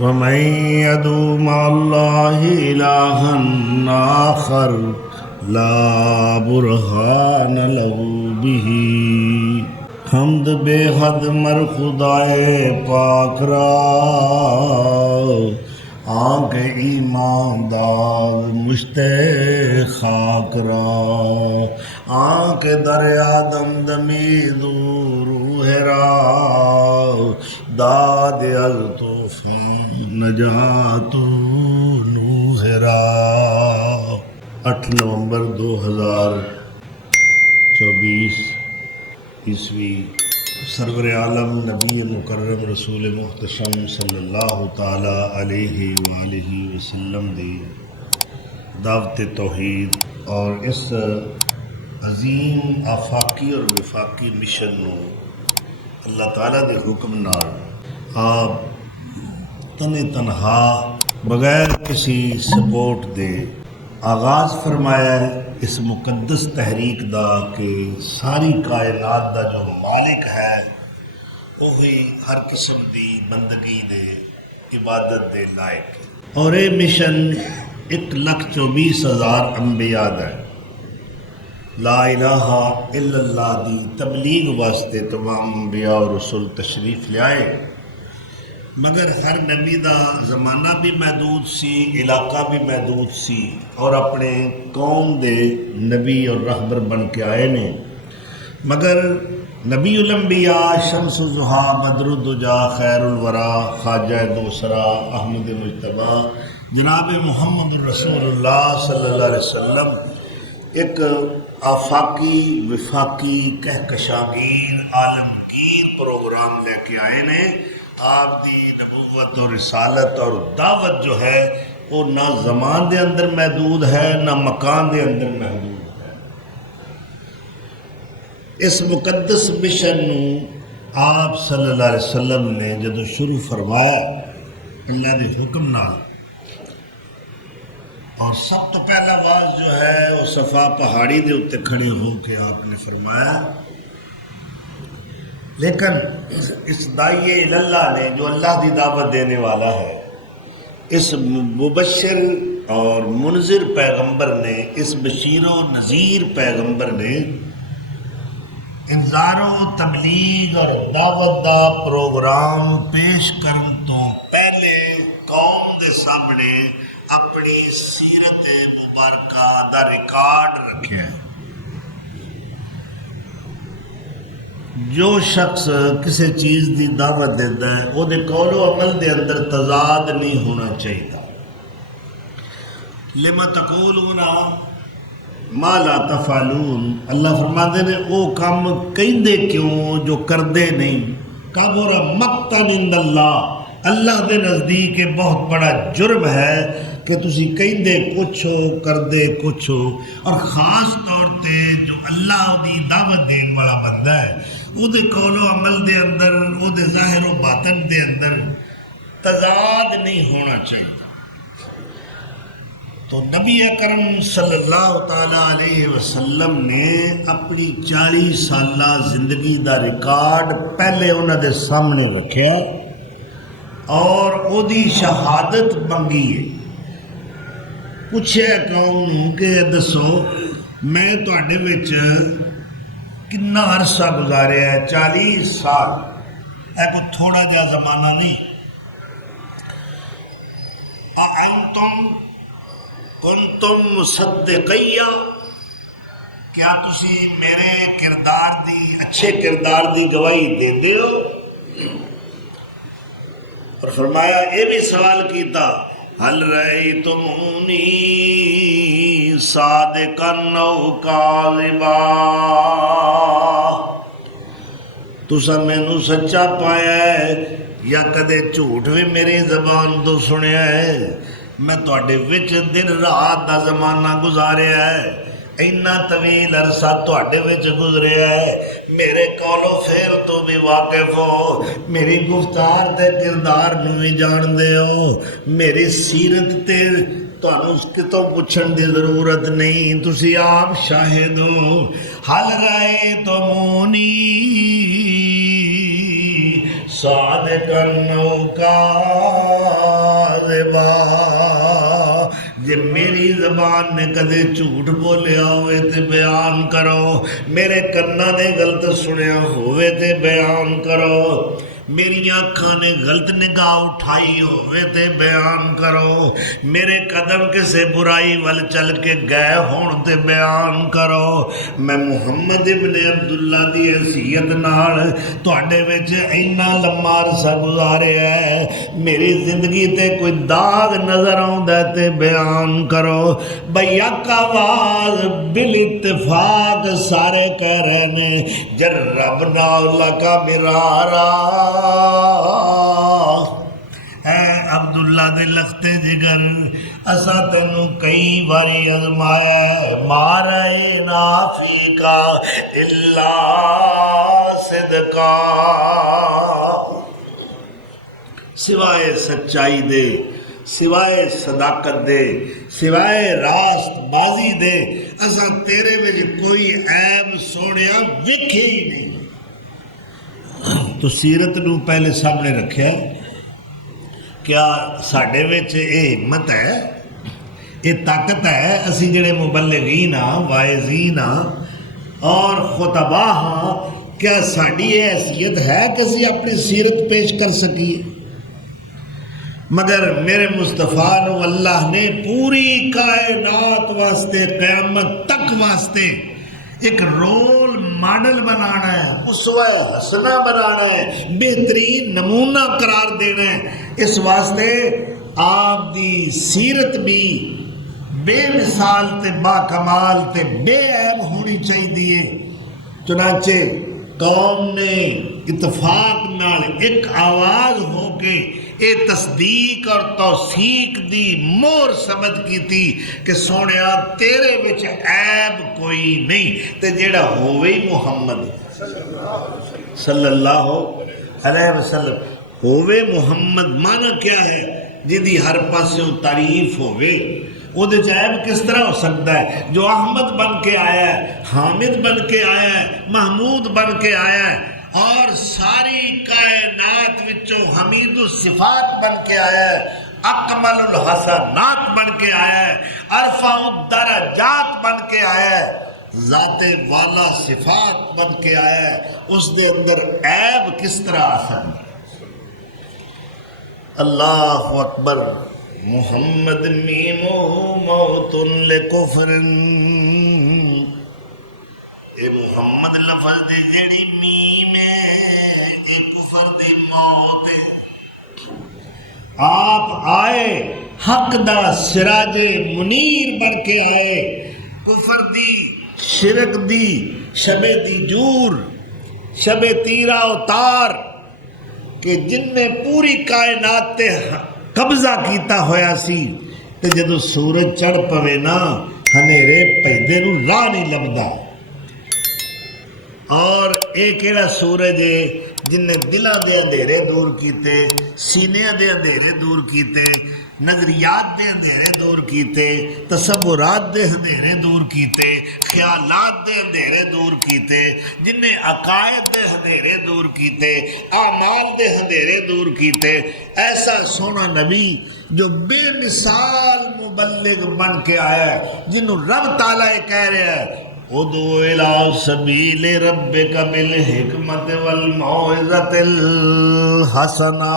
ومن يدع مع الله إلها آخر لا برهان له به۔ حمد بے حد مر خدائے پاک را، آنکھ ایمان داغ مشت خاک را، آنکھ در آدم دمی روح را، داد از طوفان نجات نوح را۔ 8 نومبر 2024 عیسوی، سرور عالم نبی مکرم رسول محتشم صلی اللہ تعالی علیہ وآلہ وسلم دی دعوت توحید اور اس عظیم آفاقی اور وفاقی مشن نو اللہ تعالیٰ دے حکم نال آپ تنہا بغیر کسی سپورٹ دے آغاز فرمایا ہے اس مقدس تحریک دا کہ ساری کائنات دا جو مالک ہے وہی ہر قسم دی بندگی دے عبادت دے لائق ہے، اور یہ مشن 1,24,000 انبیاء دا ہے۔ لا الہ الا اللہ دی تبلیغ واسطے تمام انبیاء اور رسول تشریف لے آئے، مگر ہر نبی دا زمانہ بھی محدود سی، علاقہ بھی محدود سی، اور اپنے قوم دے نبی اور رہبر بن کے آئے نے۔ مگر نبی الانبیاء، شمس الضحیٰ، بدر الدجا، خیر الورا، خواجہ دوسرا، احمد مجتبیٰ، جناب محمد الرسول اللہ صلی اللہ علیہ وسلم ایک آفاقی وفاقی کہکشاگیر عالمگیر پروگرام لے کے آئے نے۔ آپ دی نبوت اور رسالت اور دعوت جو ہے وہ نہ زمان دے اندر محدود ہے نہ مکان دے اندر محدود ہے۔ اس مقدس مشن نو آپ صلی اللہ علیہ وسلم نے جدو شروع فرمایا اللہ دے حکم نال، اور سب تو پہلا آواز جو ہے وہ صفا پہاڑی دے اتے کھڑے ہو کے آپ نے فرمایا، لیکن اس داعیے اللہ نے جو اللہ دی دعوت دینے والا ہے، اس مبشر اور منذر پیغمبر نے، اس بشیر و نذیر پیغمبر نے انذار و تبلیغ اور دعوت دا پروگرام پیش کرن تو پہلے قوم دے سامنے اپنی سیرت مبارکہ دا ریکارڈ رکھیا ہے۔ جو شخص کسی چیز دی دعوت دیتا ہے وہ دے قول و عمل دے اندر تضاد نہیں ہونا چاہیے۔ لما تقولون ما لا تفعلون، اللہ فرماتے ہیں وہ کام کہندے کیوں جو کردے نہیں۔ کبر مقتا عند اللہ، اللہ دے نزدیک یہ بہت بڑا جرم ہے کہ تسی کہندے کچھ ہو کردے کچھ ہو، اور خاص طور تے جو اللہ دی دعوت دین والا بندہ ہے وہ دے قول و عمل دے اندر، وہ دے ظاہر و باطن دے اندر تضاد نہیں ہونا چاہیے۔ تو نبی اکرم صلی اللہ تعالیٰ علیہ وسلم نے اپنی 40 سالہ زندگی دا ریکارڈ پہلے انہوں دے سامنے رکھیا اور او دی شہادت منگی ہے۔ پوچھے قوم نو کہ دسو میں تواڈے وچ کنا عرصہ گزاریا ہے؟ 40 سال، اے کوئی تھوڑا جا زمانہ نہیں۔ اَأَنْتُمْ کنتم مصدقیہ، کیا تسی میرے کردار دی، اچھے کردار دی گواہی دے ہو؟ اور فرمایا یہ بھی سوال کیتا، حل رأیتمونی صادقا او کاذبا، تسا مینوں سچا پایا ہے یا کدے جھوٹ بھی میری زبان تو سنیا ہے؟ میں تواڈے وچ دن رات دا زمانہ گزاریا ہے، اینا طویل عرصہ تواڈے وچ گزریا ہے، میرے قول و فعل تو بھی واقف ہو، میری گفتار تے کردار نو بھی جان دے ہو، میری سیرت تے تانوں کتوں پوچھن دی ضرورت نہیں، تسی آپ شاہد ہو۔ حل رأیتمونی صادقا او کاذبا، واہ جے میری زبان نے کدے جھوٹ بولیا ہوئے تے بیان کرو، میرے کنا نے غلط سنیا ہوئے تے بیان کرو، میری آنکھاں نے غلط نگاہ اٹھائی ہوئے تے بیان کرو، میرے قدم کسے برائی ول چل کے گئے ہون تے بیان کرو۔ میں محمد ابن عبداللہ دی حیثیت نال تواڈے وچ اینا لمبا عرصہ گزاریا ہے، میری زندگی تے کوئی داغ نظر آوندا ہے تے بیان کرو۔ بھئی یک آواز بالاتفاق سارے کہہ رہے نے جربنا لکا مرارا، اے عبداللہ دے لختے جگر اسا تینوں کئی باری ازمایا ہے، مارائنا فیکا الا صدقا، سوائے سچائی دے، سوائے صداقت دے، سوائے راست بازی دے اسا تیرے وچ کوئی عیب سونیا ویکھے ہی نہیں۔ تو سیرت نو پہلے سامنے رکھیا، کیا ساڈے وچ اے ہمت ہے، اے طاقت ہے، اسی جڑے مبلغین ہاں، واعظین ہاں اور خطباء ہاں، کیا ساڈی یہ حیثیت ہے کہ اسی اپنی سیرت پیش کر سکیے؟ مگر میرے مصطفیٰ نو اللہ نے پوری کائنات واسطے قیامت تک واسطے ایک رول ماڈل بنانا ہے، اسوہ حسنہ بنانا ہے، بہترین نمونہ قرار دینا ہے۔ اس واسطے آپ دی سیرت بھی بے مثال تے با کمال تے بے عیب ہونی چاہیے۔ چنانچہ قوم نے اتفاق نال ایک آواز ہو کے اے تصدیق اور توثیق دی مور ثبت کی تھی کہ سونیا تیرے وچ عیب کوئی نہیں، تے جیڑا ہووے محمد صلی اللہ علیہ وسلم، ہووے محمد معنی کیا ہے؟ جدی ہر پاسوں تعریف ہووے، وہ دے عیب کس طرح ہو سکتا ہے؟ جو احمد بن کے آیا ہے، حامد بن کے آیا ہے، محمود بن کے آیا ہے اور ساری کائنات وچوں حمید الصفات بن کے آیا ہے، اکمل الحسنات بن کے آیا ہے، ارفع الدرجات بن کے آیا ہے، ذات والا صفات بن کے آیا ہے، اس دے اندر عیب کس طرح آ سکتا ہے؟ اللہ اکبر۔ محمد میمو موت لکفر، اے محمد لفظ دے جیڑی میم ہے اے کفر دی موت ہے۔ آپ آئے حق دا سراج منیر بن کے آئے، کفر دی، شرک دی، شب دی جور، شب تیرا اتار کہ جن نے پوری کائنات تے قبضہ کیتا ہویا سی، تے جدو سورج چڑھ پوے نا ہنیرے پیدے نو راہ نہیں لبدا۔ اور ایک ایڑا سورج ہے جن نے دلاں دے اندھیرے دور کیتے، سینے دے اندھیرے دور کیتے، نظریات دے اندھیرے دور کیتے، تصورات دے اندھیرے دور کیتے، خیالات دے اندھیرے دور کیتے، جن نے عقائد دے اندھیرے دور کیتے، اعمال دے اندھیرے دور کیتے۔ ایسا سونا نبی جو بے مثال مبلغ بن کے آیا ہے، جنہوں رب تعالیٰ کہہ رہے ہیں ادعو الی سبیل ربک بالحکمت والموعظۃ الحسنہ۔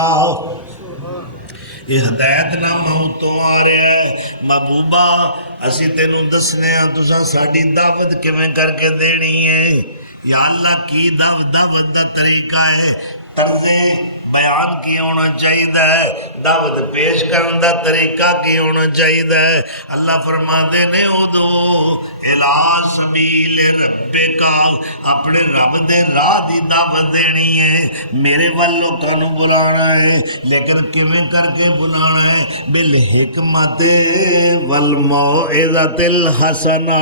یہ ہدایت نامہ تو آ رہا ہے، محبوبہ اسی تینوں دسنے ہیں تساں ساڈی دعوت کیویں کر کے دینی ہے۔ یا اللہ کی دعوت دا طریقہ ہے، طرز بیان کی ہونا چاہیے، دعوت پیش کرن دا طریقہ کی ہونا چاہیے۔ اللہ فرماتے نے ادعو الی سبیل ربک، اپنے رب دے راہ دی دعوت دینی ہے، میرے والوں کانوں بلانا ہے، لیکن کیویں کر کے بلانا ہے؟ بالحکمت والموعظۃ الحسنہ،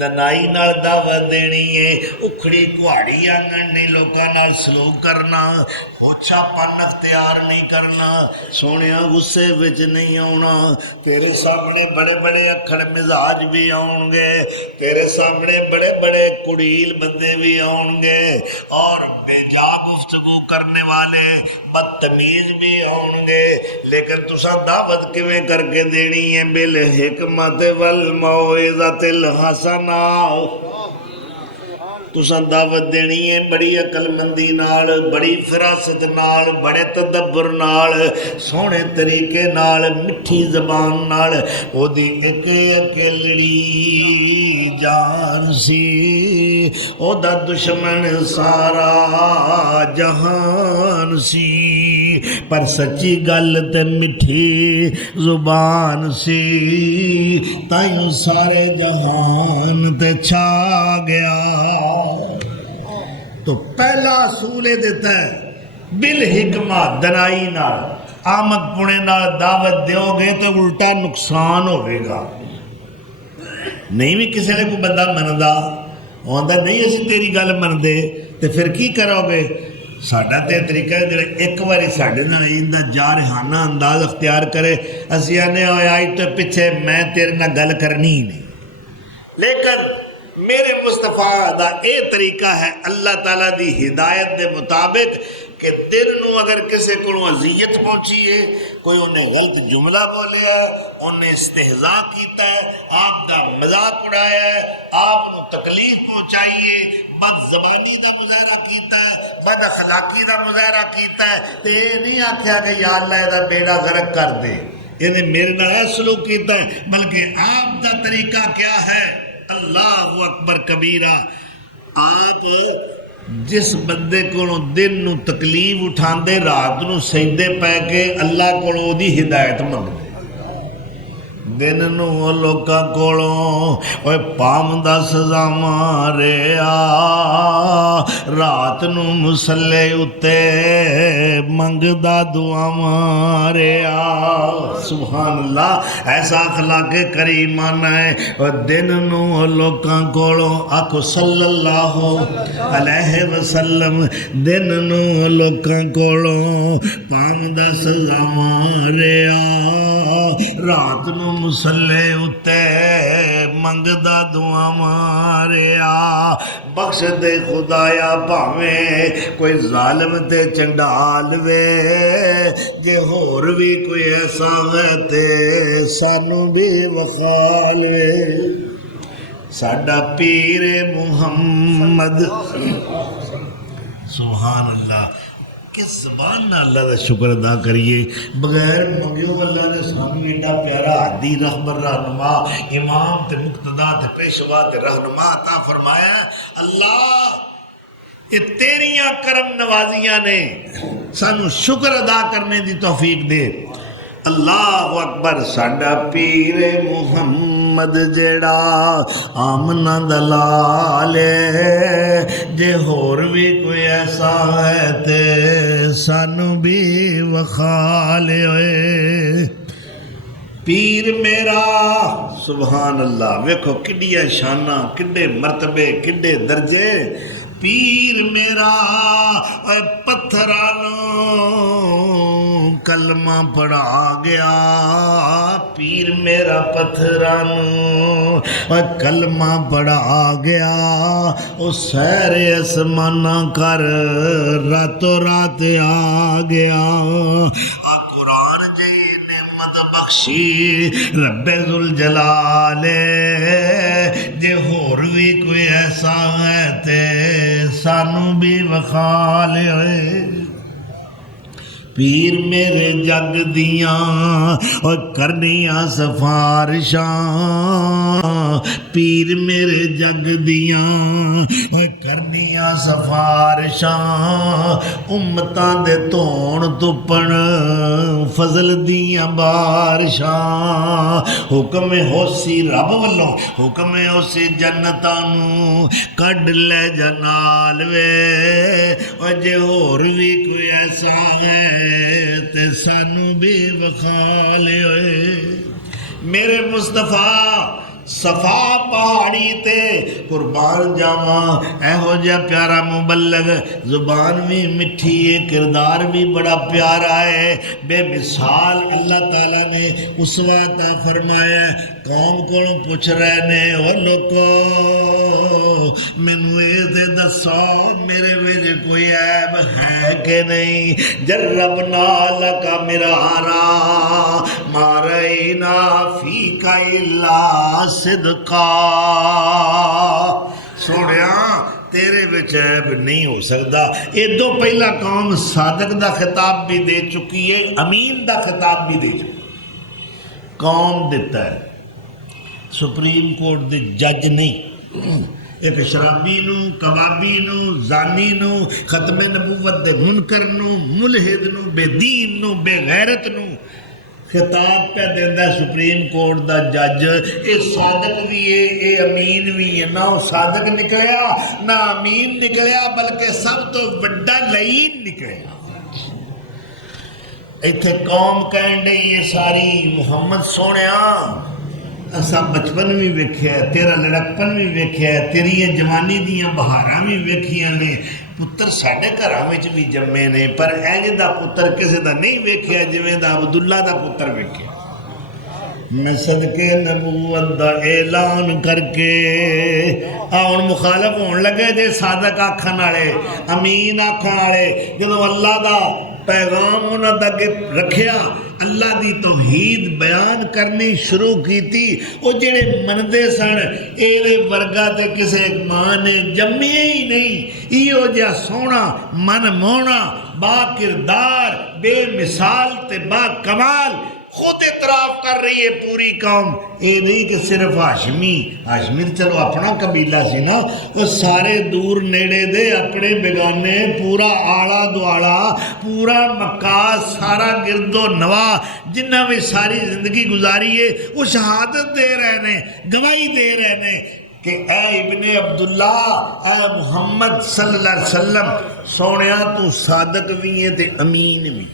دنائی نال دعوت دینی ہے، اکھڑی کہاڑی آنگن نہیں لوکاں نال سلوک کرنا، ہوچا پن اختیار نہیں کرنا، سونیا غصے وچ نہیں آنا، تیرے سامنے بڑے بڑے اکھڑ مزاج بھی آن گے، تیرے سامنے بڑے بڑے کڑیل بندے بھی آؤں گے اور بے جا گفتگو کرنے والے بدتمیز بھی آؤں گے، لیکن تساں دعوت کیویں کر کے دینی ہے؟ بالحکمت والموعظۃ الحسنہ، تساں دعوت دینی ہے بڑی عقل مندی نال، بڑی فراست نال، بڑے تدبر نال، سونے طریقے نال، مٹھی زبان نال۔ او دی ایک اکیلڑی جان سی، او دا دشمن سارا جہان سی، پر سچی گل تے مٹھی زبان سی، تائیں سارے جہان تے چھا گیا۔ تو پہلا اصول دیتا ہے بالحکمہ، دنائی نال، آمد پونے نال دعوت دیو گے تو الٹا نقصان ہوئے گا۔ نہیں بھی کسی نے کوئی بندہ مندہ آندا نہیں اسی تیری گل مندے تو پھر کی کرو گے؟ ساڈا تے طریقہ ہے جڑا ایک باری ساڈے نال ایندا جارحانہ انداز اختیار کرے، اسی آنے آئی تو پیچھے میں تیرے نال گل کرنی ہی نہیں۔ لیکن میرے مصطفیٰ دا اے طریقہ ہے اللہ تعالیٰ دی ہدایت دے مطابق کہ دل نو اگر کسی کو اذیت پہنچی ہے، کوئی انہیں غلط جملہ بولیا ہے، انہیں استہزاء کیتا ہے، آپ دا مذاق اڑایا ہے، آپ نو تکلیف پہنچائی ہے، بد زبانی دا مظاہرہ کیتا ہے، بد اخلاقی دا مظاہرہ کیتا ہے، تو یہ نہیں آکھیا کہ یا اللہ دا بیڑا غرق کر دے، یہ میرے نال سلوک کیتا ہے، بلکہ آپ دا طریقہ کیا ہے؟ اللہ اکبر کبیرہ، آپ جس بندے کو دن نو تکلیف اٹھاندے رات نو سجدے پہ کے اللہ کو دی ہدایت منگدے، دن نو لوکاں کولوں اوے پامدا سزا ماریا، رات نو مسلے اتے منگدا دعا ماریا۔ سبحان اللہ، ایسا اخلاق کریمانہ ہے۔ اور دن نو لوکاں کولوں آکھو صلی اللہ علیہ وسلم، دن نو لوکاں کولوں پامدا سزا ماریا، رات نو مسلے اتے منگدا دعا ماریا۔ بخش دے خدایا بھاویں کوئی ظالم تے چنڈال وے، جے ہور بھی کوئی ایسا ہے تے سانو بھی وخال وے۔ ساڈا پیر محمد، سبحان اللہ، کس زبان نہ اللہ کا شکر ادا کریے، بغیر منگیو اللہ نے سامنے ایڈا پیارا ہادی رہبر رہنما امام تے مقتدا تے پیشوا تے رہنما عطا فرمایا۔ اللہ یہ تیریاں کرم نوازیاں نے سانو شکر ادا کرنے دی توفیق دے۔ اللہ اکبر، ساڈا پیر محمد جیڑا آمنہ دلال، جے ہور بھی کوئی ایسا ہے تے سانو بھی وخال ہوئے۔ پیر میرا، سبحان اللہ، ویکھو کڈیاں شاناں، کڈے مرتبے، کڈے درجے۔ پیر میرا اے پتھرانو کلمہ پڑھا گیا، پیر میرا پتھرانو اے کلمہ پڑھا گیا، او سیر اسمانہ کر راتوں رات آ گیا۔ قرآن جی نعمت بخشی رب ذوالجلال، جے ہور بھی کوئی ایسا ہے تے سانو بھی وخال ہوئے۔ پیر میرے جگ دیاں اور کرنیاں سفارشاں، پیر میرے جگ دیاں اور کرنیاں سفارشاں، امتاں دے تون تپن فضل دیاں بارشاں، حکم ہوسی رب والوں، حکم ہوسی جنتاں نو کڈ لے جنال وے، اور جے ہور بھی کوئی ایسا ہے تے سانو بھی وخال ہوئے۔ میرے مصطفیٰ صفا پہاڑی تے قربان جاواں ایہو جا پیارا مبلغ زبان بھی مٹھی ہے کردار بھی بڑا پیارا ہے بے مثال اللہ تعالیٰ نے اسوہ عطا فرمایا قوم کو پوچھ رہے نے او لوکو مینوں اے تے دسو میرے وچ کوئی عیب ہے کہ نہیں جربنا لک مرارا ما رأینا فیک الا صدقا سونیا تیرے وچ عیب نہیں ہو سکتا ادو پہلا قوم صادق دا خطاب بھی دے چکی ہے امین دا خطاب بھی دے چکی قوم دیتا ہے سپریم کورٹ دے جج نہیں ایک شرابی نو کبابی نو زانی نو ختم نبوت دے منکر نو ملحد نو بے دین نو بے غیرت نو خطاب پہ دیندہ سپریم کورٹ دا جج اے صادق بھی ہے اے امین بھی ہے نہ صادق نکلیا نہ امین نکلیا بلکہ سب تو بڑا لعین نکلیا ایتھے قوم کہن دے یہ ساری محمد سونیا اسا بچپن بھی ویکھیا ہے تیرا لڑکپن بھی ویکھیا ہے تیری یہ جوانی دیاں بہاراں بھی ویکھیاں نے پتر ساڈے گھراں وچ بھی جمے نے پر انج دا پتر کسے دا نہیں ویکھیا جویں دا عبداللہ دا پتر ویکھیا میں صدقے نبوت دا اعلان کر کے ہن مخالف ہون لگے جے صادق آکھن والے امین آکھن والے جدوں اللہ دا پیغام انہاں دا رکھیا اللہ دی توحید بیان کرنی شروع کی تھی وہ جڑے مندے سن ایرے ورگا تے کسے ماں نے جمعے ہی نہیں ایو جا سونا من مونا با کردار بے مثال تے با کمال خود اعتراف کر رہی ہے پوری قوم اے نہیں کہ صرف ہاشمی چلو اپنا قبیلہ سی نا وہ سارے دور نیڑے دے اپنے بیگانے پورا آڑا دواڑا پورا مکہ سارا گرد و نواح جنہ بھی ساری زندگی گزاری ہے وہ شہادت دے رہے نے گواہی دے رہے نے کہ اے ابن عبداللہ اے محمد صلی اللہ علیہ وسلم سونیا تو صادق بھی ہے تے امین بھی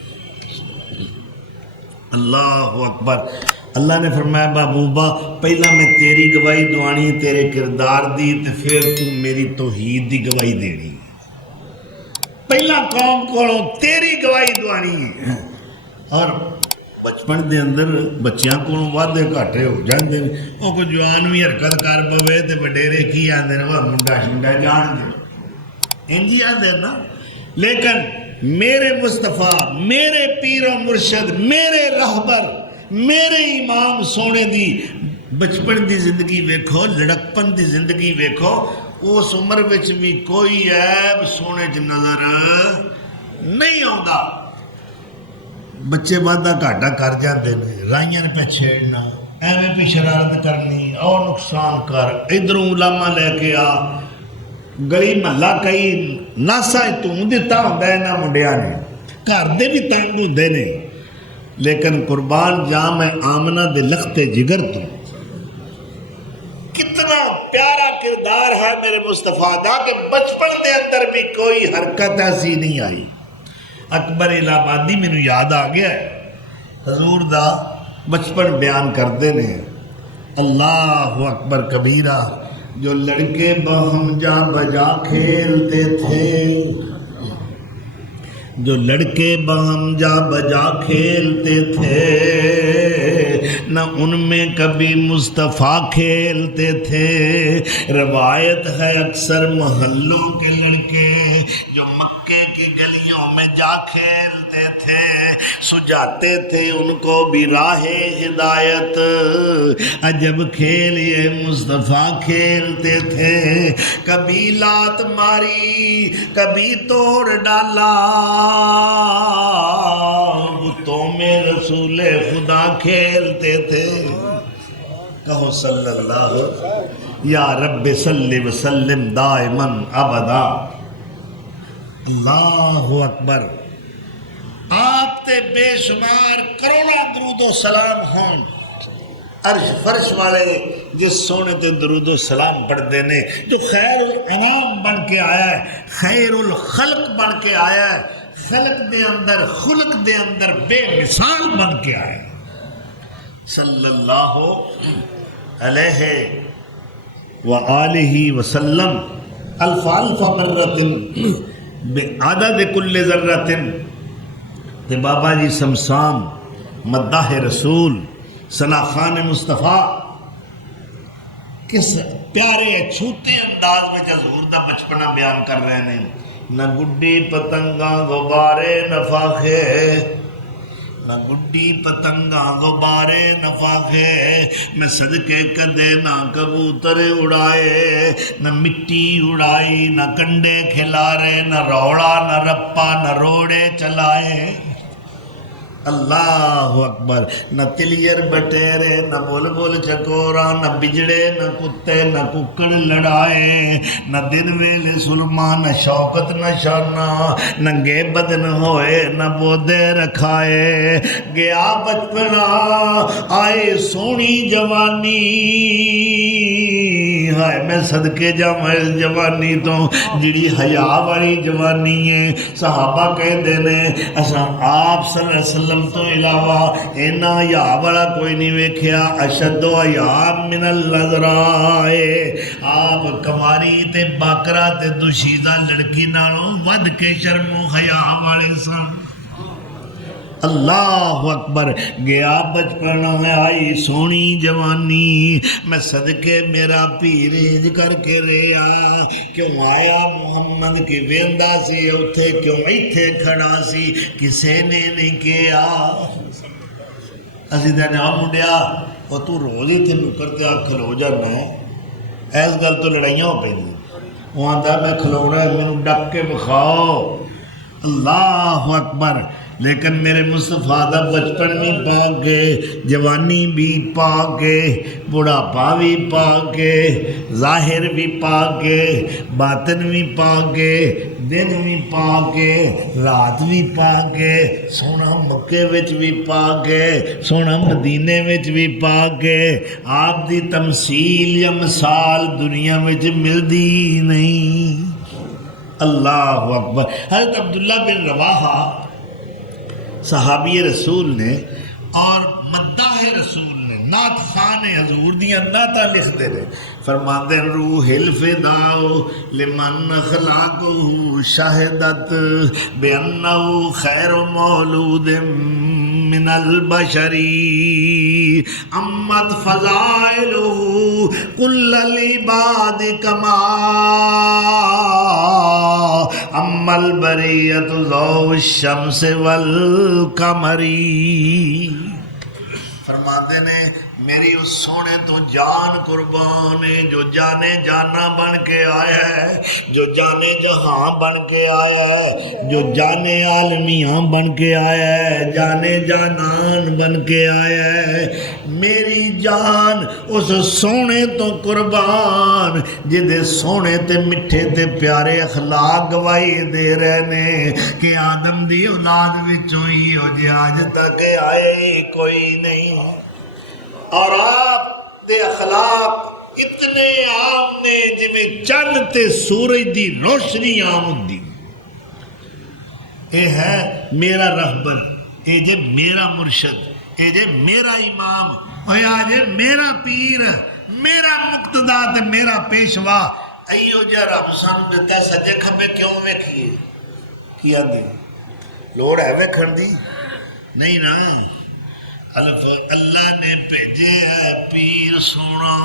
اللہ اکبر اللہ نے فرمایا محبوبہ پہلا میں تیری گواہی دوانی تیرے کردار دی تے پھر تو میری توحید دی گواہی دینی پہلا قوم کو تیری گواہی دوانی اور بچپن دے اندر بچیاں کو وعدے گھاٹے ہو جاندے وہ کو جوان بھی حرکت کر پوے تے وڈیرے کی آندے نے وہ منڈا شنڈا جان دے انجی آندے نا لیکن میرے مصطفیٰ میرے پیر و مرشد میرے رہبر میرے امام سونے دی بچپن دی زندگی ویکھو لڑکپن دی زندگی ویکھو اس عمر وچ بھی کوئی عیب سونے چ نظر نہیں آتا بچے وعدہ گھاٹا کر جاندے نے رائیاں نے پہ چھیڑنا ایویں پہ شرارت کرنی اور نقصان کر ادھروں علامہ لے کے آ گلی محلہ کئی ناسا دیتا ہوں نہ منڈیا نے گھر دے بھی تنگ ہوندے نے لیکن قربان جا میں آمنہ دے لخت جگر تو کتنا پیارا کردار ہے میرے مصطفیٰ دا کہ بچپن دے اندر بھی کوئی حرکت ایسی نہیں آئی اکبر الہ آبادی میں نو یاد آ گیا ہے حضور دا بچپن بیان کردے نے اللہ اکبر کبیرہ جو لڑکے باہم جا بجا کھیلتے تھے جو لڑکے باہم جا بجا کھیلتے تھے نہ ان میں کبھی مصطفیٰ کھیلتے تھے روایت ہے اکثر محلوں کے لڑکے جو مکے کی گلیوں میں جا کھیلتے تھے سجاتے تھے ان کو بھی راہ ہدایت عجب کھیل یہ مصطفیٰ کھیلتے تھے کبھی لات ماری کبھی توڑ ڈالا بتوں میں رسول خدا کھیلتے تھے کہو صلی اللہ یا رب صلی وسلم دائماً ابدا اللہ اکبر آپ تے بے شمار کروڑا درود و سلام ہوں عرش فرش والے جس سونے تے درود و سلام پڑھ دینے جو خیر الانام بن کے آیا ہے خیر الخلق بن کے آیا ہے خلق دے اندر خلق دے اندر بے مثال بن کے آیا ہے صلی اللہ علیہ وآلہ وسلم الف الف مرۃ بعدد کل ذرۃ. تے بابا جی سمسام مداح رسول ثنا خان مصطفیٰ کس پیارے چھوٹے انداز میں حضور دا بچپنا بیان کر رہے ہیں. نہ گڈی پتنگاں غبارے نفاخے، نہ گڈی پتنگاں غبارے نفاخے، میں صدقے کدے نہ کبوتر اڑائے، نہ مٹی اڑائی نہ کنڈے کھلارے، نہ روڑا نہ رپا نہ روڑے چلائے. اللہ اکبر. نہ تلیر بٹیرے نہ بلبل چکورا، نہ بجڑے نہ کتے نہ ککڑ لڑائے، نہ دن ویلے سلما نہ شوکت نہ شانہ، ننگے بدن ہوئے نہ بودے رکھائے. گیا بچپنا آئے سونی جوانی، ہائے میں صدقے جاواں اس جوانی تو جڑی حیا والی جوانی ہے. صحابہ کہتے نے اساں آپ صلی اللہ علیہ وسلم تو علاوہ اینا حیا والا کوئی نہیں ویکھیا. اشد حیا من العذراء. آپ کماری تے باکرا تے دوشیزہ لڑکی نالوں ود کے شرم و حیا والے سن. اللہ اکبر. گیا بچپن آئی سونی جوانی، میں صدقے میرا پیر انج کر کے رہیا. کیوں آیا محمد کی ویندا سی اتھے، کیوں ایتھے کھڑا سی کسے نے نہیں کیا. اسی تے جا منڈیا وہ تو روز ہی تے نکر تے کھلو جانا ہے، ایس گل تو لڑائیاں ہو پہ. وہ آندا میں کھلونا ہے مینوں ڈک کے بخاؤ. اللہ اکبر. لیکن میرے مصطفیٰ دا بچپن بھی پا کے، جوانی بھی پا کے، بڑھاپا بھی پا کے، ظاہر بھی پا کے، باطن بھی پا کے، دن بھی پا کے، رات بھی پا کے، سونا مکے وچ بھی پا کے، سونا مدینے وچ بھی پا کے. آپ دی تمثیل یا مثال دنیا وچ ملدی نہیں. اللہ اکبر. حضرت عبداللہ بن رواحہ صحابی رسول نے اور مداح رسول نے نعت خان حضور دیاں نعتاں لکھتے رہے. فرماتے ہیں روح الفداء لمن اخلاقہ شہدت بانہ خیر مولود من البشری، امت فضائلہ کل العباد کما اما البریۃ ضوء الشمس والقمری. فرماتے نے میری اس سونے تو جان قربان ہے جو جانے جانا بن کے آیا ہے، جو جانے جہاں بن کے آیا ہے، جو جانے عالمیاں بن کے آیا ہے، جانے جانان بن کے آیا ہے. میری جان اس سونے تو قربان جدے سونے تے مٹھے تے پیارے اخلاق گواہی دے رہے نے کہ آدم دی اولاد وچوں ہی ہو جے آج تک آئے کوئی نہیں. اور آپ دے اخلاق اتنے عام نے جویں چند تے سورج دی روشنی عام ہوندی. اے ہے میرا رہبر، اے جے میرا مرشد، اے جے میرا امام، اے آجے میرا پیر، میرا مقتدا تے میرا پیشوا. ایو جا رب سان دیتا سجے کھبے کیوں ویکھیے کیا دی لوڑ ہے ویکھن دی نہیں نا. اللہ نے بھیجے ہے پیر سونا،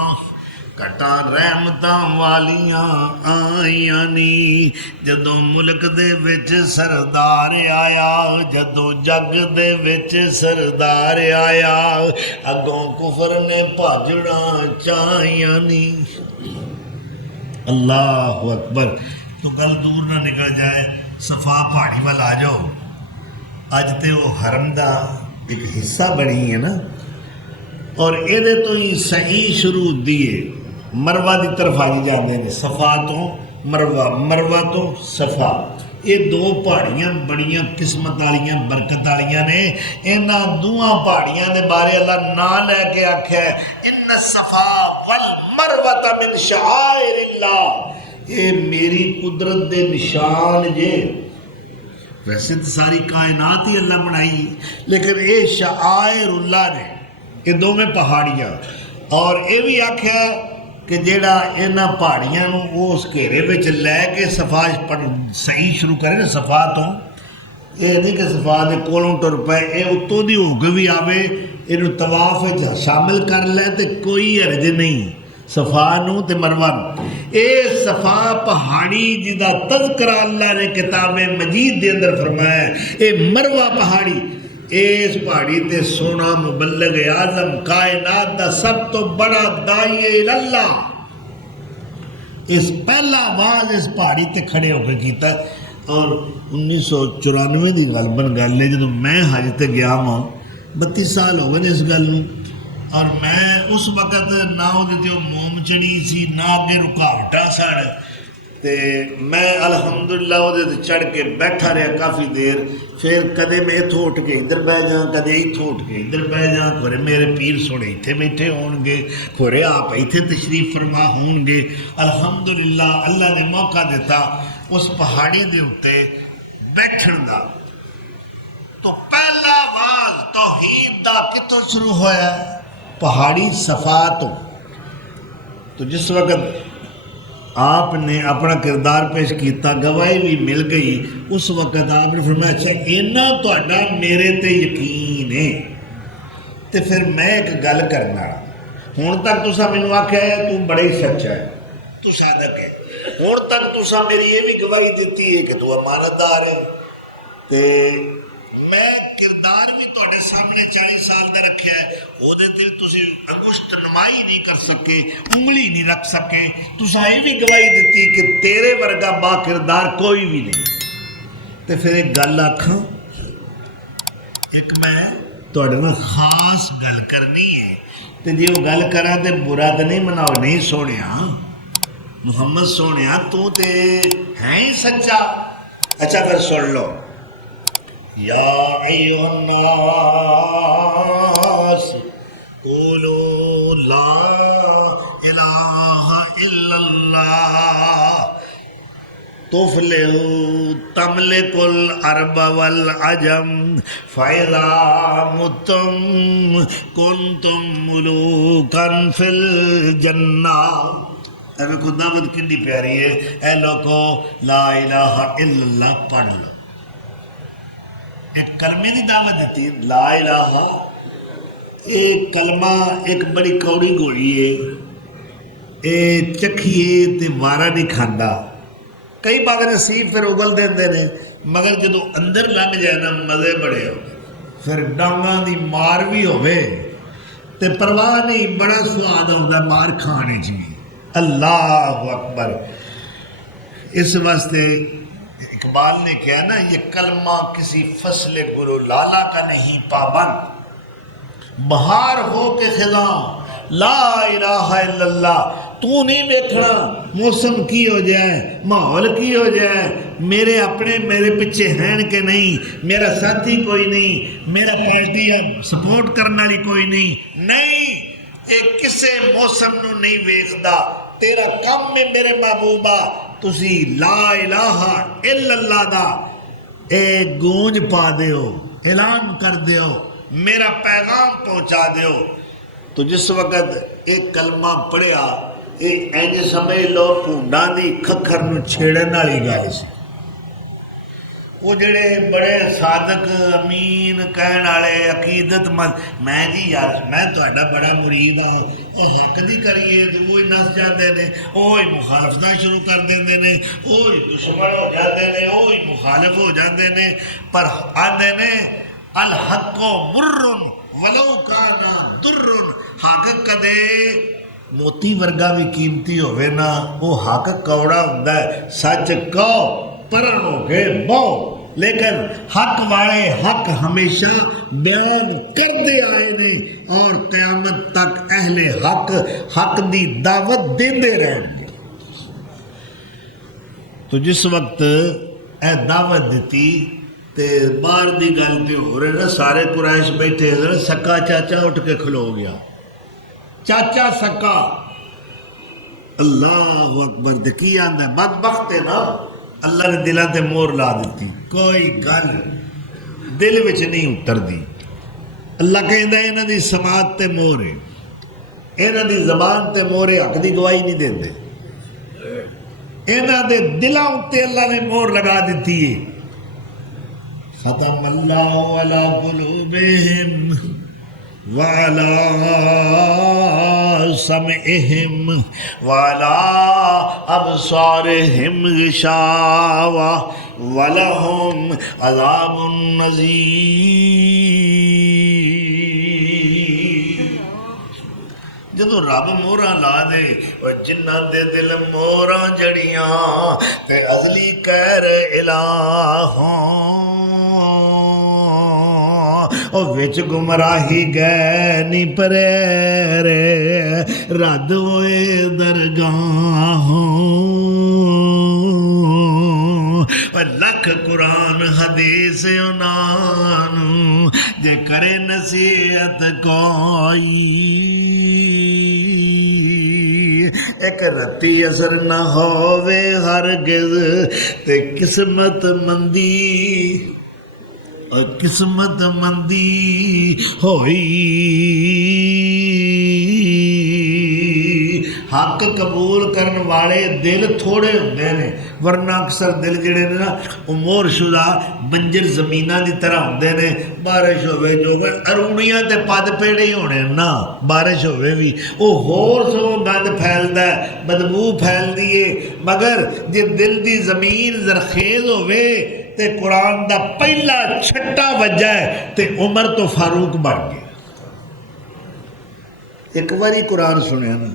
کٹا رحمتاں والیاں آئیاں نی. جدوں ملک دے وچ سردار آیا، جدوں جگ دے وچ سردار آیا، اگوں کفر نے بھاجڑاں چاہیاں نی. اللہ اکبر. تو گل دور نہ نکل جائے، صفا پہاڑی وال آ جاؤ. اج تے وہ حرم دا ایک حصہ بنی ہے نا، اور یہ تو ہی صحیح شروع دیے مروہ دی طرف آئی جاندے نے. صفا تو مروہ، مروہ تو صفا، یہ دو پہاڑیاں بڑیاں قسمت والیاں برکت والیاں نے. انہاں دوواں پہاڑیاں دے بارے اللہ نا لے کے آکھیا ہے ان الصفا والمروہ من شعائر اللہ. یہ میری قدرت دے نشان جے. ویسے تو ساری کائنات ہی اللہ بنائی، لیکن اے شعائر اللہ نے. یہ دو میں پہاڑیاں، اور یہ بھی آخیا کہ جیڑا انہاں پہاڑیاں نو اس گھیرے وچ لے کے صفا صحیح شروع کرے نا صفا تو، یہ نہیں کہ صفا دے کولوں ٹر پے، یہ اتوں دی ہو کے بھی آوے یہ طواف شامل کر لے تے کوئی حرج نہیں صفا نو تے مروہ نو۔ اے صفا پہاڑی جدا تذکرہ اللہ نے کتاب مجید دے اندر فرمایا ہے، اے مروہ پہاڑی، اس پہاڑی تے سونا مبلغ اعظم کائنات دا سب تو بڑا داعی اللہ اس پہلا آواز اس پہاڑی تے کھڑے ہو کے کیتا۔ اور 1994 دی غالباً گل ہے جدوں میں حج تے گیا ہاں، 32 سال ہو گئے اس گل نوں، اور میں اس وقت نہ وہ موم چڑی سی نہ اگے رکاوٹاں سن، تے میں الحمدللہ وہ چڑھ کے بیٹھا رہا کافی دیر، پھر کدے میں اتوں اٹھ کے ادھر بہ جاں، کدے اتوں اٹھ کے ادھر بہ جاں، کھورے میرے پیر سونے اتنے بیٹھے ہون گے، کھورے آپ اتنے تشریف فرما ہون گے۔ الحمدللہ اللہ نے موقع دیتا اس پہاڑی دے اتے بیٹھن دا۔ تو پہلا آواز توحید دا کتوں شروع ہویا؟ پہاڑی صفا تو جس وقت آپ نے اپنا کردار پیش کیتا، گواہی بھی مل گئی، اس وقت آپ نے فرمایا اچھا اینا تہاڈا میرے تے یقین ہے تے پھر میں ایک گل کرنا، ہن تک تساں مینوں آکھیا ہے تو بڑا ہی سچا ہے، تو صادق ہے، ہن تک تساں میری یہ بھی گواہی دیتی ہے کہ تو امانت دار ہے، تے میں کردار بھی تہاڈے سامنے 40 سال دا رکھیا ہے، وہ دے دل تسی انگشت نمائی نہیں کر سکے، انگلی نہیں رکھ سکے، تساں یہ بھی گواہی دیتی کہ تیرے ورگا با کردار کوئی بھی نہیں۔ تے پھر ایک گل آکھاں، ایک میں تہاڈے نال خاص گل کرنی ہے، تے جے وہ گل کراں تے برا تے نہیں مناؤ، نہیں سونیا محمد سونیا تو تے ہے ہی سچا۔ اچھا پھر سن لو، یا ایھا الناس قولوا لا الہ الا اللہ تفلحوا تملک العرب والعجم فاذا متم کنتم ملوکا فی الجنہ۔ اے میں خود دعوت کنی پیاری ہے، اے لوگو لا الہ الا اللہ پڑھ لو، ایک کلمے دی دعوت دیتی ہے، لا الہ، ایک کلمہ ایک بڑی کوڑی گولی ہے، اے چکھیے تے وارا نہیں کھاندا، کئی بات نصیب پھر اگل دیندے نے، مگر جدو اندر لنگ جائے نا مزے بڑے ہو، پھر ڈانگاں دی مار بھی ہوئے تے پرواہ نہیں، بڑا سواد ہوتا ہے مار کھانے چاہیے۔ اللہ اکبر۔ اس واسطے اقبال نے کہا نا، یہ کلمہ کسی فصل گلو لالا کا نہیں پابند، بہار ہو کے خزاں لا الہ الا اللہ، تو نہیں دیکھنا موسم کی ہو جائے، ماحول کی ہو جائے، میرے اپنے میرے پیچھے ہیں کہ نہیں، میرا ساتھی کوئی نہیں، میرا پارٹی سپورٹ کرنے والی کوئی نہیں، ایک کسے موسم نو نہیں ویکھدا، تیرا کام میں میرے محبوبہ تسی لا الہ الا اللہ دا اے گونج پا دیو، اعلان کر دیو، میرا پیغام پہنچا دیو۔ تو جس وقت ایک کلمہ پڑھیا، اینج سمجھ لو پونڈاں دی کھکھر نو چھیڑن والی گل سی۔ وہ جڑے بڑے صادق امین کہن والے عقیدت مند، میں جی یار میں تہاڈا بڑا مرید ہاں، وہ حق دی کریے تو وہی نس جاندے نے، وہی مخالفتاں شروع کر دیندے نے، وہی دشمن ہو جاندے نے، وہی مخالف ہو جاندے نے، پر آندے نے الحق مر ولو کان در، حق کدے موتی ورگا بھی قیمتی ہوئے نا، وہ حق کوڑا ہوندا ہے، سچ کہو پرن ہو کے بہو، لیکن حق والے حق ہمیشہ بیان کرتے آئے نے، اور قیامت تک اہل حق حق دی دعوت دیندے رہیں گے۔ تو جس وقت اے دعوت دیتی تے باہر دی گل پہ ہو رہے نا، سارے قریش بیٹھے، سکا چاچا اٹھ کے کھلو گیا، چاچا سکا، اللہ اکبر، تے کی آندا ہے بدبخت ہے نا، اللہ نے دلوں تے مور لا دیتی، کوئی گل دل وچ نہیں اتر دی، اللہ کہندا ہے انہاں دی سماعت تے مور ہے، انہاں دی زبان تے مورے حق دی گواہی نہیں دیندے، انہاں دے دلاں تے اللہ نے مور لگا دیتی ہے۔ ختم اللہ علی قلوبہم وعلی سمعہم وعلی ابصارہم غشاوہ ولہم عذاب عظیم۔ جدو رب موراں لا دے اور جنہاں دے دل موراں جڑیاں تے ازلی کہر الہاں او وچ گمراہی گئے نی پرے رد ہوئے درگاہوں، لکھ قرآن حدیث انہاں جے کرے نصیحت کوئی، ایک رتی اثر نہ ہووے ہرگز تے قسمت مندی ہوئی۔ حق قبول کرن والے دل تھوڑے ہوندے نے، ورنہ اکثر دل جڑے نے نا امور شدہ بنجر زمیناں دی طرح ہوندے نے، بارش ہوئے جو اروڑیاں تے پد پیڑے ہی ہونے نا، بارش ہوئے بھی وہ ہور سو گند پھیلدا ہے، بدبو پھیلدی ہے، مگر جے دل دی زمین زرخیز ہوئے تے قرآن دا پہلا چھٹا وجہ ہے تے عمر تو فاروق بن گیا۔ ایک باری قرآن سنیا نا،